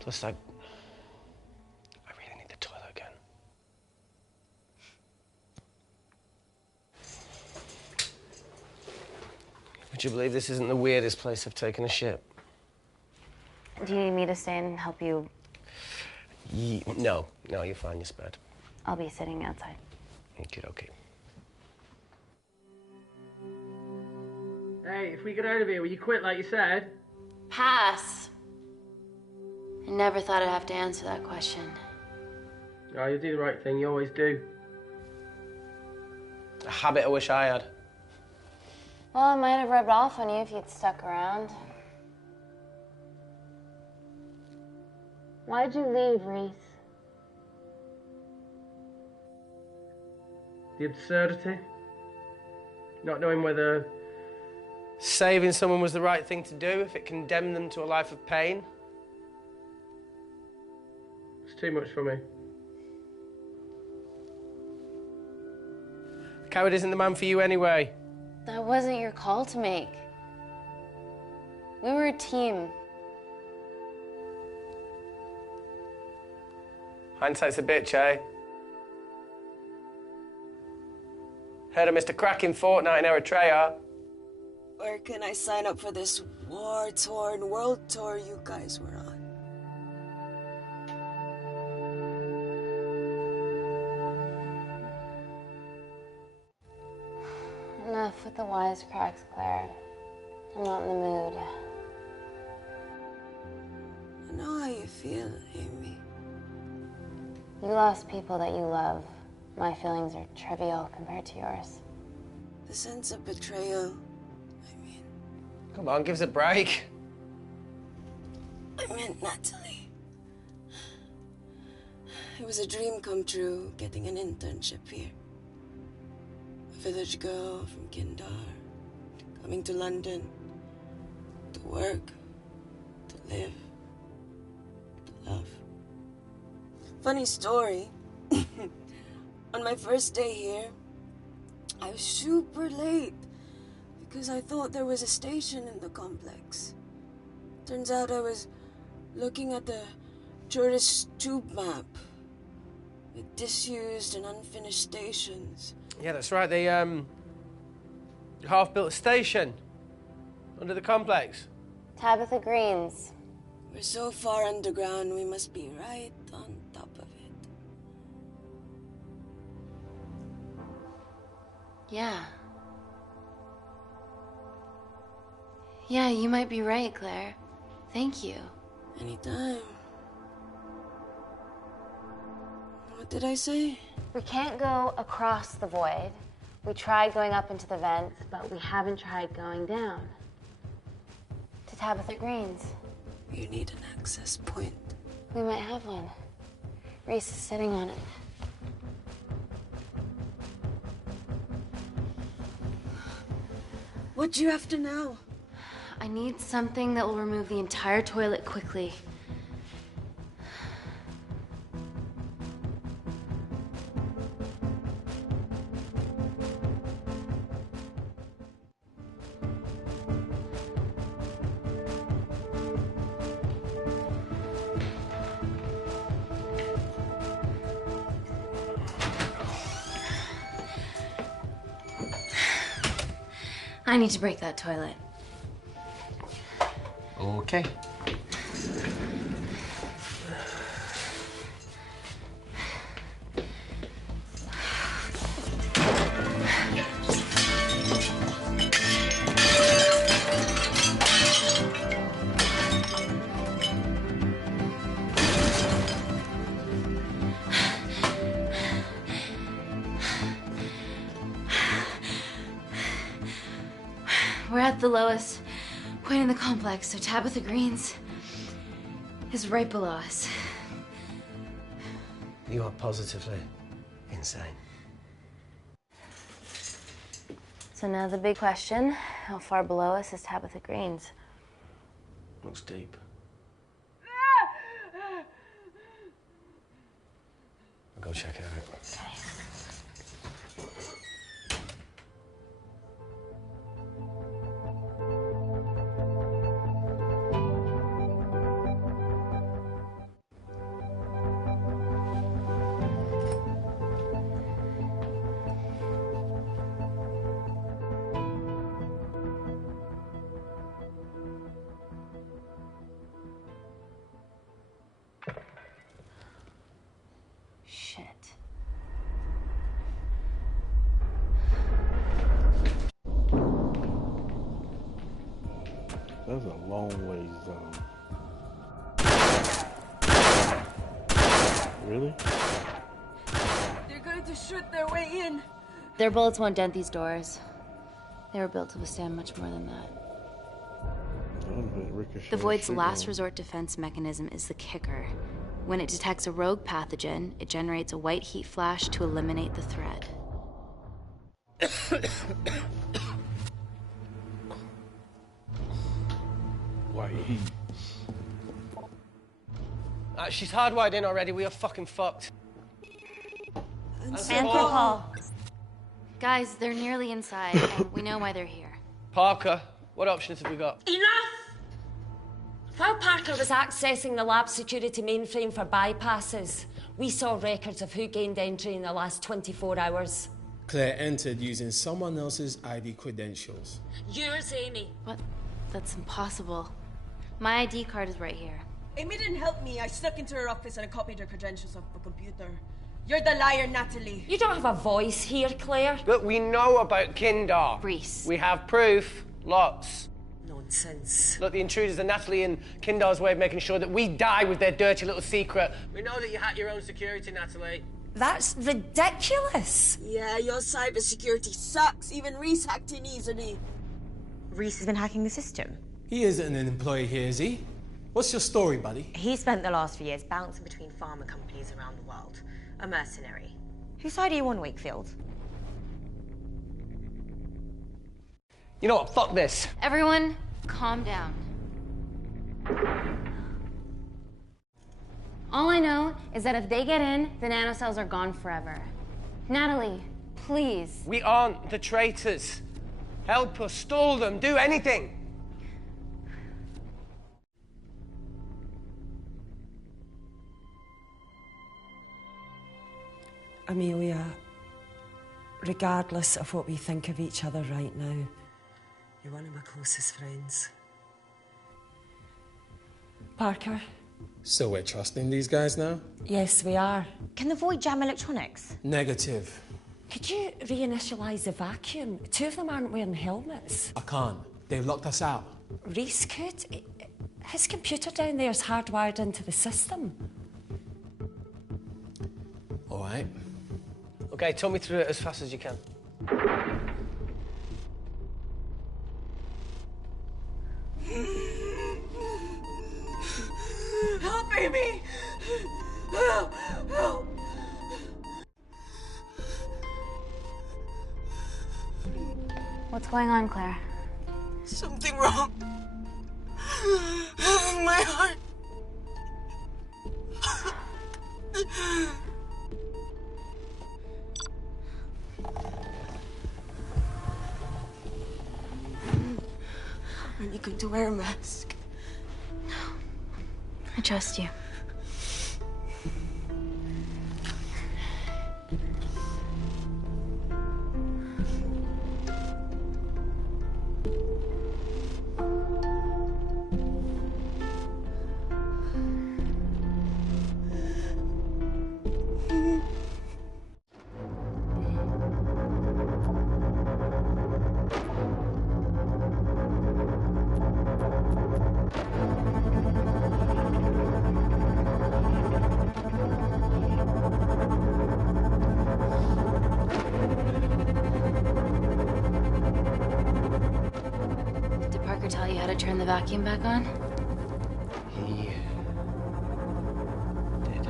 Plus, I really need the toilet again. Would you believe this isn't the weirdest place I've taken a shit? Do you need me to stay and help you? No, you're fine, you're spared. I'll be sitting outside. Okay. Hey, if we get out of here, will you quit like you said? Pass. I never thought I'd have to answer that question. Oh, you do the right thing, you always do. A habit I wish I had. Well, it might have rubbed off on you if you'd stuck around. Why'd you leave, Reese? The absurdity. Not knowing whether Saving someone was the right thing to do if it condemned them to a life of pain. it's too much for me. A coward isn't the man for you anyway. That wasn't your call to make. We were a team. Hindsight's a bitch, eh? Heard of Mr. Cracking Fortnite in Eritrea. Where can I sign up for this war-torn world tour you guys were on? Enough with the wisecracks, Claire. I'm not in the mood. I know how you feel, Amy. You lost people that you love. My feelings are trivial compared to yours. The sense of betrayal. Come on, give us a break. I meant Natalie. It was a dream come true, getting an internship here. A village girl from Kindar, coming to London, to work, to live, to love. Funny story. On my first day here, I was super late because I thought there was a station in the complex. Turns out I was looking at the tourist tube map with disused and unfinished stations. Yeah, that's right. The half-built station under the complex. Tabitha Greens. We're so far underground, we must be right on top of it. Yeah. Yeah, you might be right, Claire. Thank you. Anytime. What did I say? We can't go across the void. We tried going up into the vents, but we haven't tried going down. To Tabitha Greens. You need an access point. We might have one. Reese is sitting on it. What do you have to know? I need something that will remove the entire toilet quickly. I need to break that toilet. Okay. We're at the lowest point in the complex, so Tabitha Greens is right below us. You are positively insane. So now the big question, how far below us is Tabitha Greens? Looks deep. I'll go check it out. Okay. Shit. That's a long ways down. Really? They're going to shoot their way in. Their bullets won't dent these doors. They were built to withstand much more than that. Ricochet The Void's shooting. last resort defense mechanism is the kicker. When it detects a rogue pathogen, it generates a white heat flash to eliminate the threat. White heat. She's hardwired in already. We are fucking fucked. Paul. Guys, they're nearly inside, and we know why they're here. Parker, what options have we got? Enough! While Parker was accessing the lab security mainframe for bypasses, we saw records of who gained entry in the last 24 hours. Claire entered using someone else's ID credentials. Yours, Amy. What? That's impossible. My ID card is right here. Amy didn't help me. I snuck into her office and I copied her credentials off the computer. You're the liar, Natalie. You don't have a voice here, Claire. Look, we know about Kindar. Reese. We have proof. Lots. Nonsense. Look, the intruders are Natalie and Kindar's way of making sure that we die with their dirty little secret. We know that you hack your own security, Natalie. That's ridiculous. Yeah, your cybersecurity sucks. Even Reese hacked in easily. Reese has been hacking the system. He isn't an employee here, is he? What's your story, buddy? He spent the last few years bouncing between pharma companies around the world. A mercenary. Whose side are you on, Wakefield? You know what? Fuck this. Everyone, calm down. All I know is that if they get in, the nanocells are gone forever. Natalie, please. We aren't the traitors. Help us, stall them, do anything. Amelia, regardless of what we think of each other right now, you're one of my closest friends. Parker? So we're trusting these guys now? Yes, we are. Can the Void jam electronics? Negative. Could you reinitialize the vacuum? Two of them aren't wearing helmets. I can't. They've locked us out. Reese could. His computer down there is hardwired into the system. All right. Okay, talk me through it as fast as you can. Help, Amy! Help! Help! What's going on, Claire? Something wrong. My heart. Are you going to wear a mask? I trust you. Tell you how to turn the vacuum back on? He did.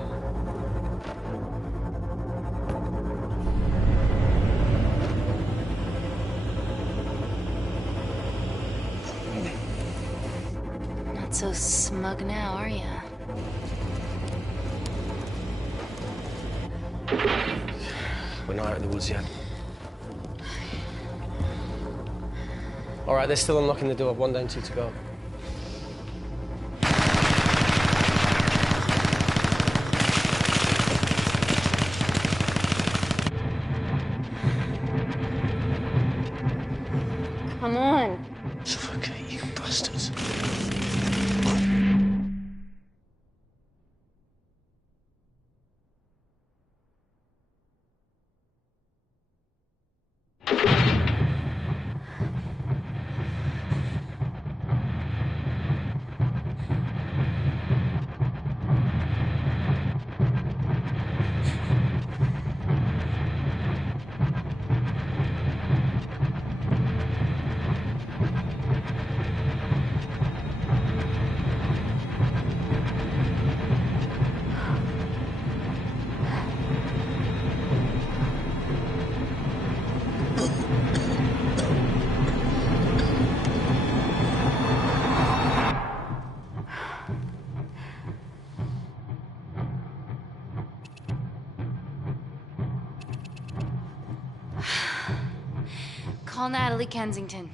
Not so smug now, are you? We're not out of the woods yet. All right, they're still unlocking the door. 1 down, 2 to go. Come on. Suffocate, you bastards. call Natalie Kensington.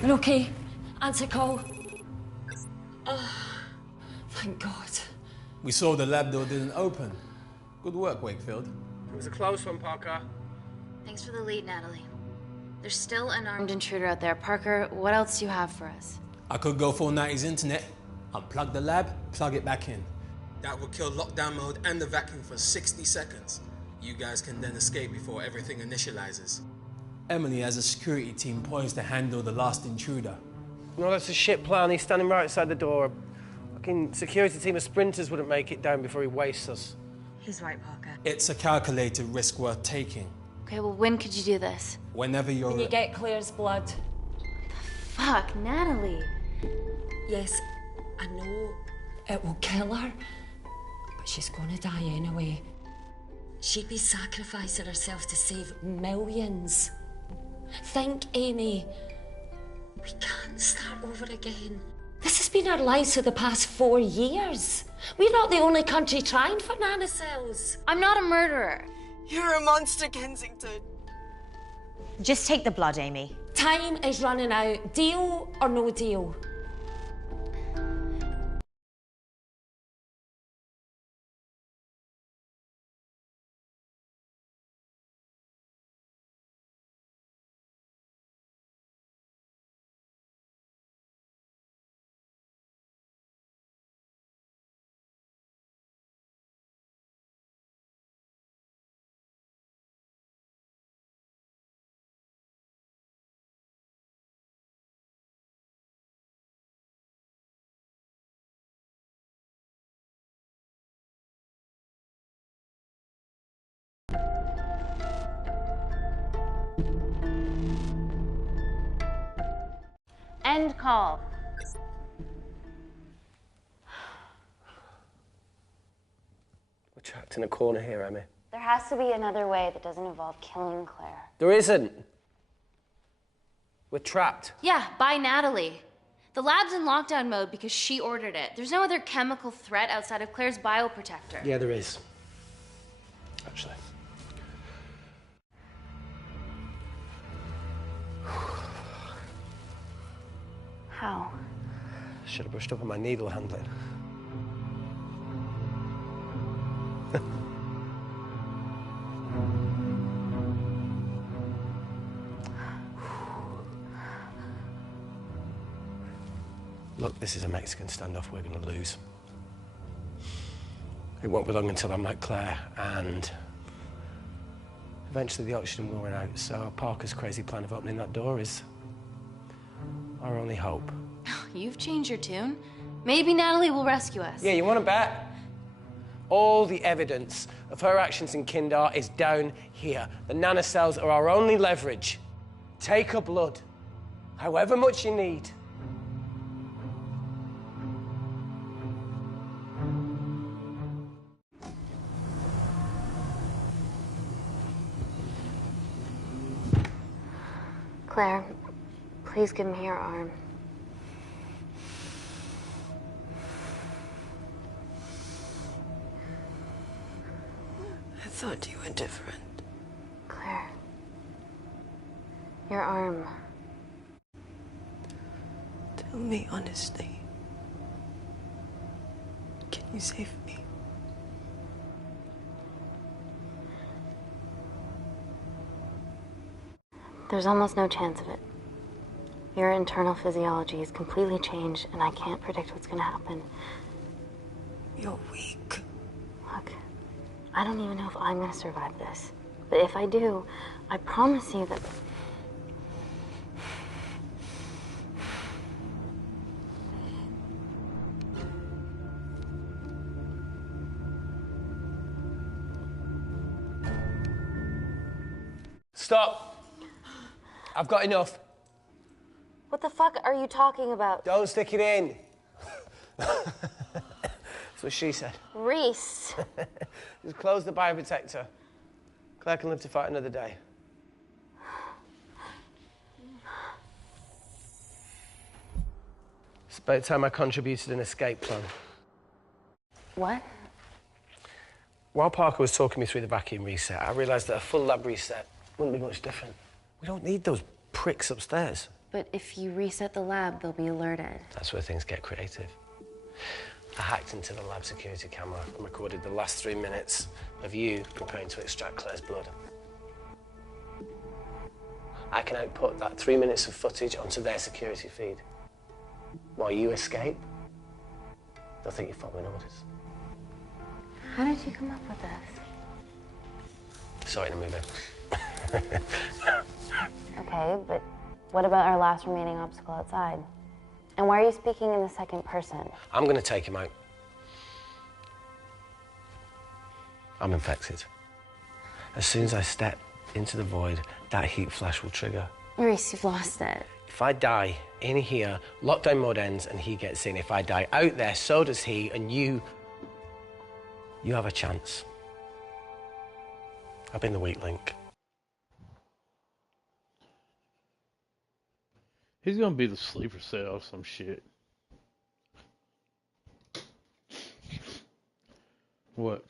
You're okay? Answer call. Oh, thank God. We saw the lab door didn't open. Good work, Wakefield. It was a close one, Parker. Thanks for the lead, Natalie. There's still an armed intruder out there. Parker, what else do you have for us? I could go full 90s internet, unplug the lab, plug it back in. That would kill lockdown mode and the vacuum for 60 seconds. You guys can then escape before everything initializes. Emily has a security team poised to handle the last intruder. No, that's a shit plan. He's standing right outside the door. Fucking security team of sprinters wouldn't make it down before he wastes us. He's right, Parker. It's a calculated risk worth taking. Okay, well, when could you do this? Whenever you're... When you get Claire's blood. Fuck, Natalie. Yes, I know it will kill her, but she's gonna die anyway. She'd be sacrificing herself to save millions. Think, Amy. We can't start over again. This has been our lives for the past 4 years. We're not the only country trying for nanocells. I'm not a murderer. You're a monster, Kensington. Just take the blood, Amy. Time is running out. Deal or no deal? End call. We're trapped in a corner here, Emmy. There has to be another way that doesn't involve killing Claire. There isn't. We're trapped. Yeah, by Natalie. The lab's in lockdown mode because she ordered it. There's no other chemical threat outside of Claire's bioprotector. Yeah, there is. Actually. How? Should have brushed up on my needle handling. Look, this is a Mexican standoff we're going to lose. It won't be long until I'm like Claire, and eventually the oxygen will run out, so Parker's crazy plan of opening that door is our only hope. You've changed your tune. Maybe Natalie will rescue us. Yeah, you want to bet? All the evidence of her actions in Kindar is down here. The nanocells are our only leverage. Take her blood, however much you need. Claire, please give me your arm. I thought you were different. Claire. Your arm. Tell me honestly. Can you save me? There's almost no chance of it. Your internal physiology is completely changed, and I can't predict what's going to happen. You're weak. Look, I don't even know if I'm going to survive this. But if I do, I promise you that... Stop. I've got enough. What the fuck are you talking about? Don't stick it in. That's what she said. Reese. Just close the bioprotector. Claire can live to fight another day. It's about time I contributed an escape plan. What? While Parker was talking me through the vacuum reset, I realised that a full lab reset Wouldn't be much different. We don't need those pricks upstairs. But if you reset the lab, they'll be alerted. That's where things get creative. I hacked into the lab security camera and recorded the last 3 minutes of you preparing to extract Claire's blood. I can output that 3 minutes of footage onto their security feed. While you escape, they'll think you're following orders. How did you come up with this? Saw it in a movie. Okay, but what about our last remaining obstacle outside? And why are you speaking in the second person? I'm going to take him out. I'm infected. As soon as I step into the void, that heat flash will trigger. Maurice, you've lost it. If I die in here, lockdown mode ends and he gets in. If I die out there, so does he, and you have a chance. I've been the weak link. He's gonna be the sleeper cell or some shit. What?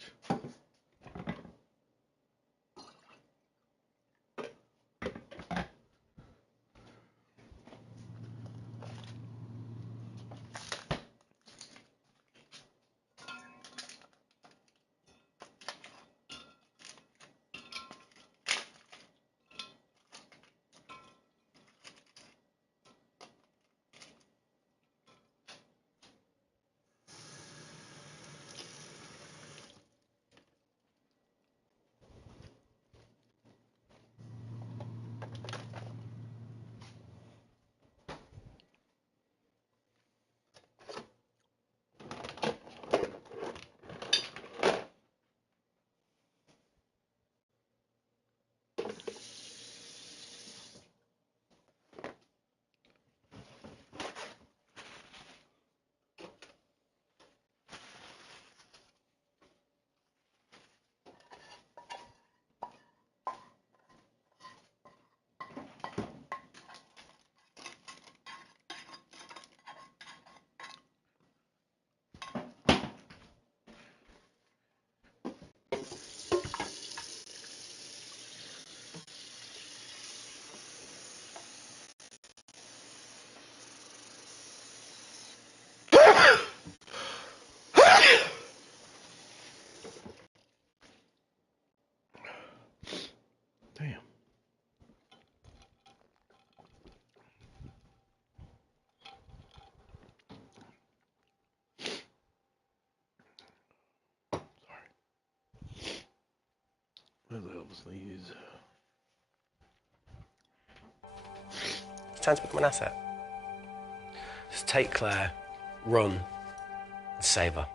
Damn. What the hell was these? It's time to become an asset. Just take Claire, run, and save her.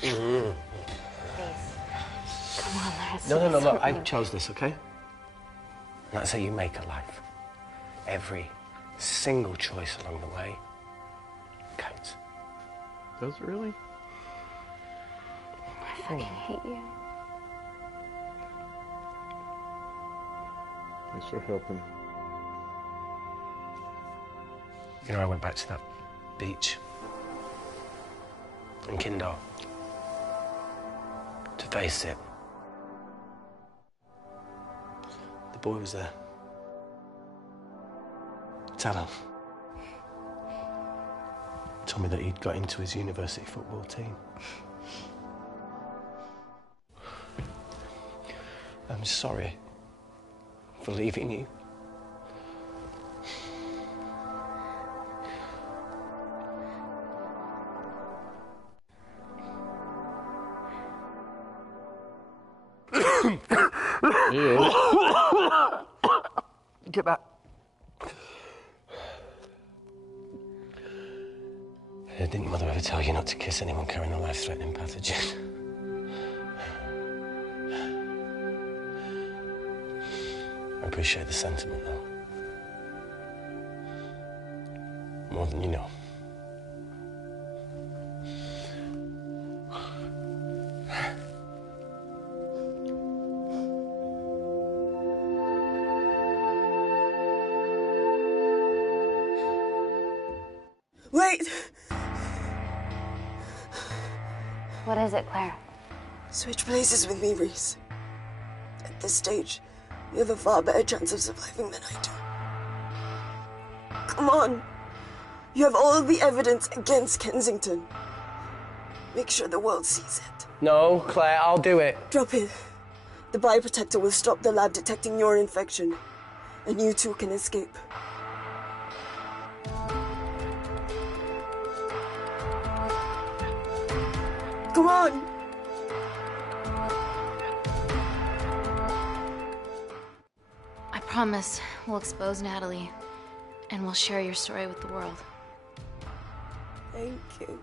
Mm-hmm. Come on, let's No, look, I chose this, okay? And that's how you make a life. Every single choice along the way counts. Does it really? I fucking hate you. Thanks for helping. You know, I went back to that beach in Kindar to face it. The boy was there. Tanner. Told me that he'd got into his university football team. I'm sorry for leaving you. Get back. Didn't your mother ever tell you not to kiss anyone carrying a life-threatening pathogen? I appreciate the sentiment, though. More than you know. Wait! What is it, Claire? Switch places with me, Reese. At this stage, you have a far better chance of surviving than I do. Come on. You have all the evidence against Kensington. Make sure the world sees it. No, Claire, I'll do it. Drop it. The bioprotector will stop the lab detecting your infection, and you two can escape. Come on! I promise we'll expose Natalie, and we'll share your story with the world. Thank you.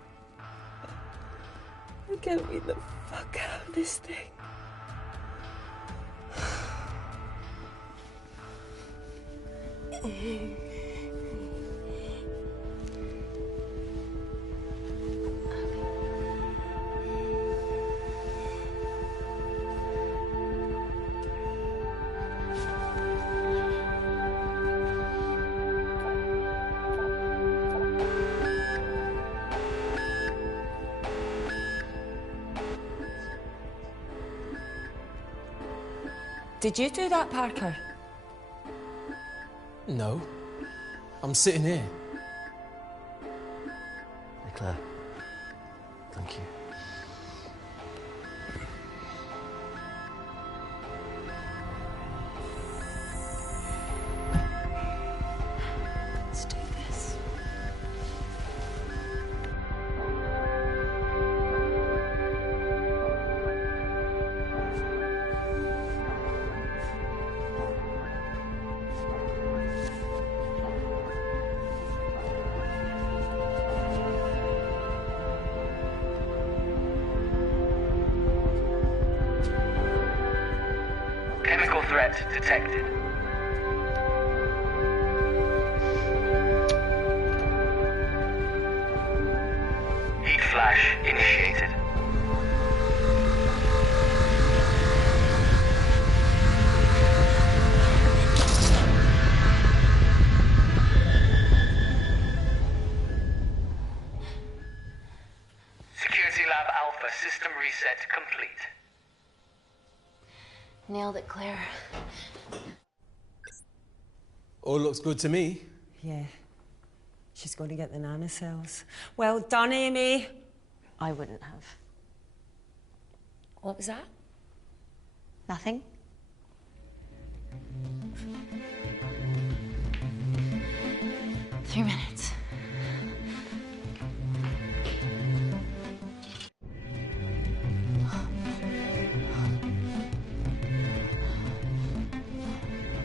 I can't wait the fuck out of this thing. Did you do that, Parker? No. I'm sitting here. Hey, Claire. Thank you. Let's do this. Chemical threat detected. Heat flash initiated. Security Lab Alpha system reset complete. Nailed it, Claire. All looks good to me. Yeah. She's going to get the nanocells. Well done, Amy. I wouldn't have. What was that? Nothing? Three minutes.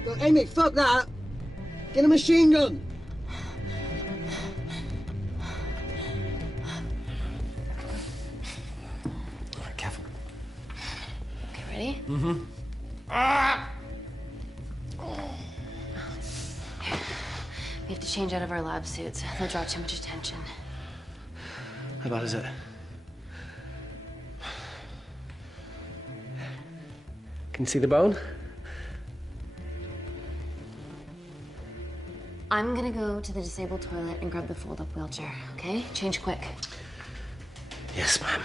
Look, Amy, fuck that! Get a machine gun! Alright, careful. Okay, ready? Mm-hmm. We have to change out of our lab suits. They'll draw too much attention. How bad is it? Can you see the bone? I'm gonna go to the disabled toilet and grab the fold-up wheelchair, okay? Change quick. Yes, ma'am.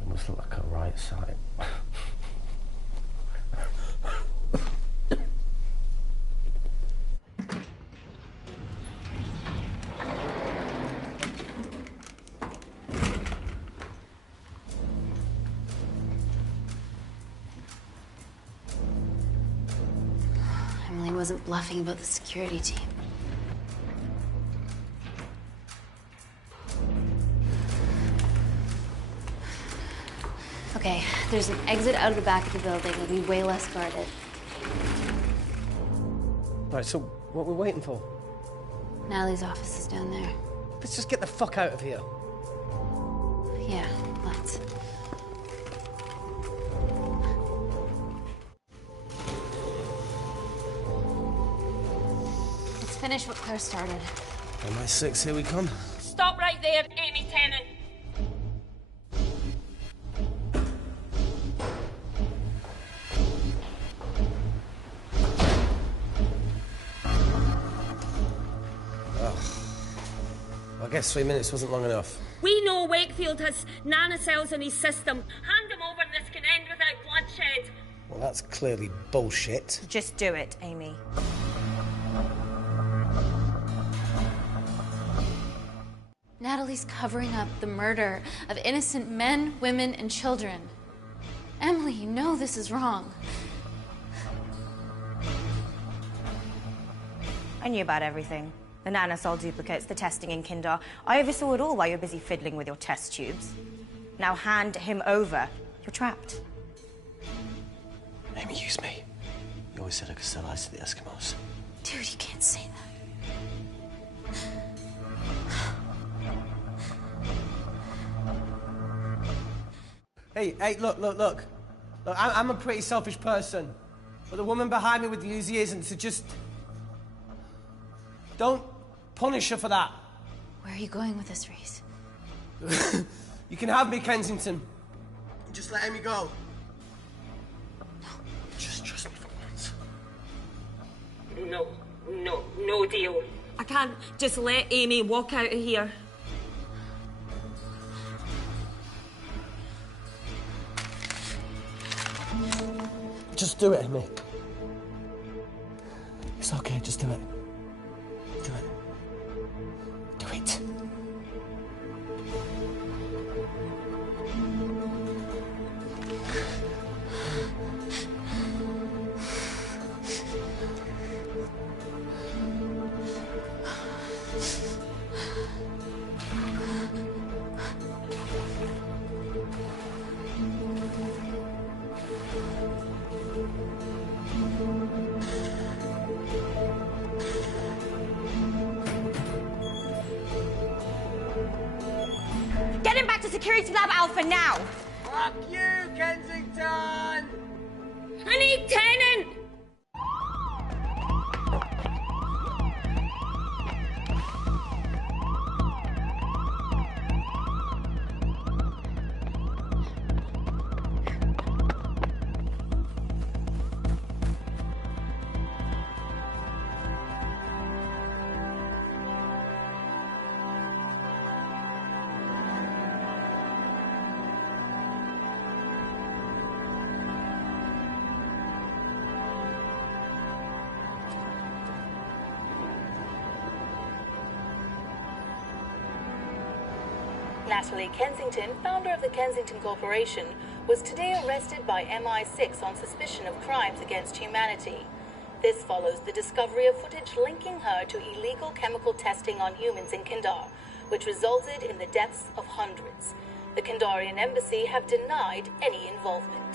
It must look like a right side. Emily wasn't bluffing about the security team. Okay, there's an exit out of the back of the building. It'll be way less guarded. Right, so what we're waiting for? Natalie's office is down there. Let's just get the fuck out of here. Yeah, let's. Let's finish what Claire started. MI6, here we come. Stop right there, Amy Tennant. I guess 3 minutes wasn't long enough. We know Wakefield has nanocells in his system. Hand him over and this can end without bloodshed. Well, that's clearly bullshit. Just do it, Amy. Natalie's covering up the murder of innocent men, women, and children. Emily, you know this is wrong. I knew about everything. The nanosol duplicates, the testing in Kindar. I oversaw it all while you're busy fiddling with your test tubes. Now hand him over. You're trapped. Amy, use me. You always said I could sell ice to the Eskimos. Dude, you can't say that. Hey, look. Look, I'm a pretty selfish person. But the woman behind me with the Uzi isn't, so just... don't punish her for that. Where are you going with this, Reese? You can have me, Kensington. Just let Amy go. Just trust me for once. No deal. I can't just let Amy walk out of here. Just do it, Amy. It's okay, just do it. Do it. Do it. Get him back to Security Lab Alpha now! Fuck you, Kensington! I need Tennant! Natalie Kensington, founder of the Kensington Corporation, was today arrested by MI6 on suspicion of crimes against humanity. This follows the discovery of footage linking her to illegal chemical testing on humans in Kindar, which resulted in the deaths of hundreds. The Kindarian embassy have denied any involvement.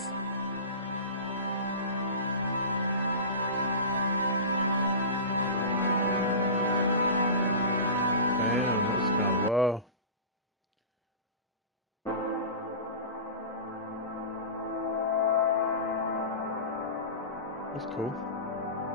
Damn, that's kind of wow. That's cool.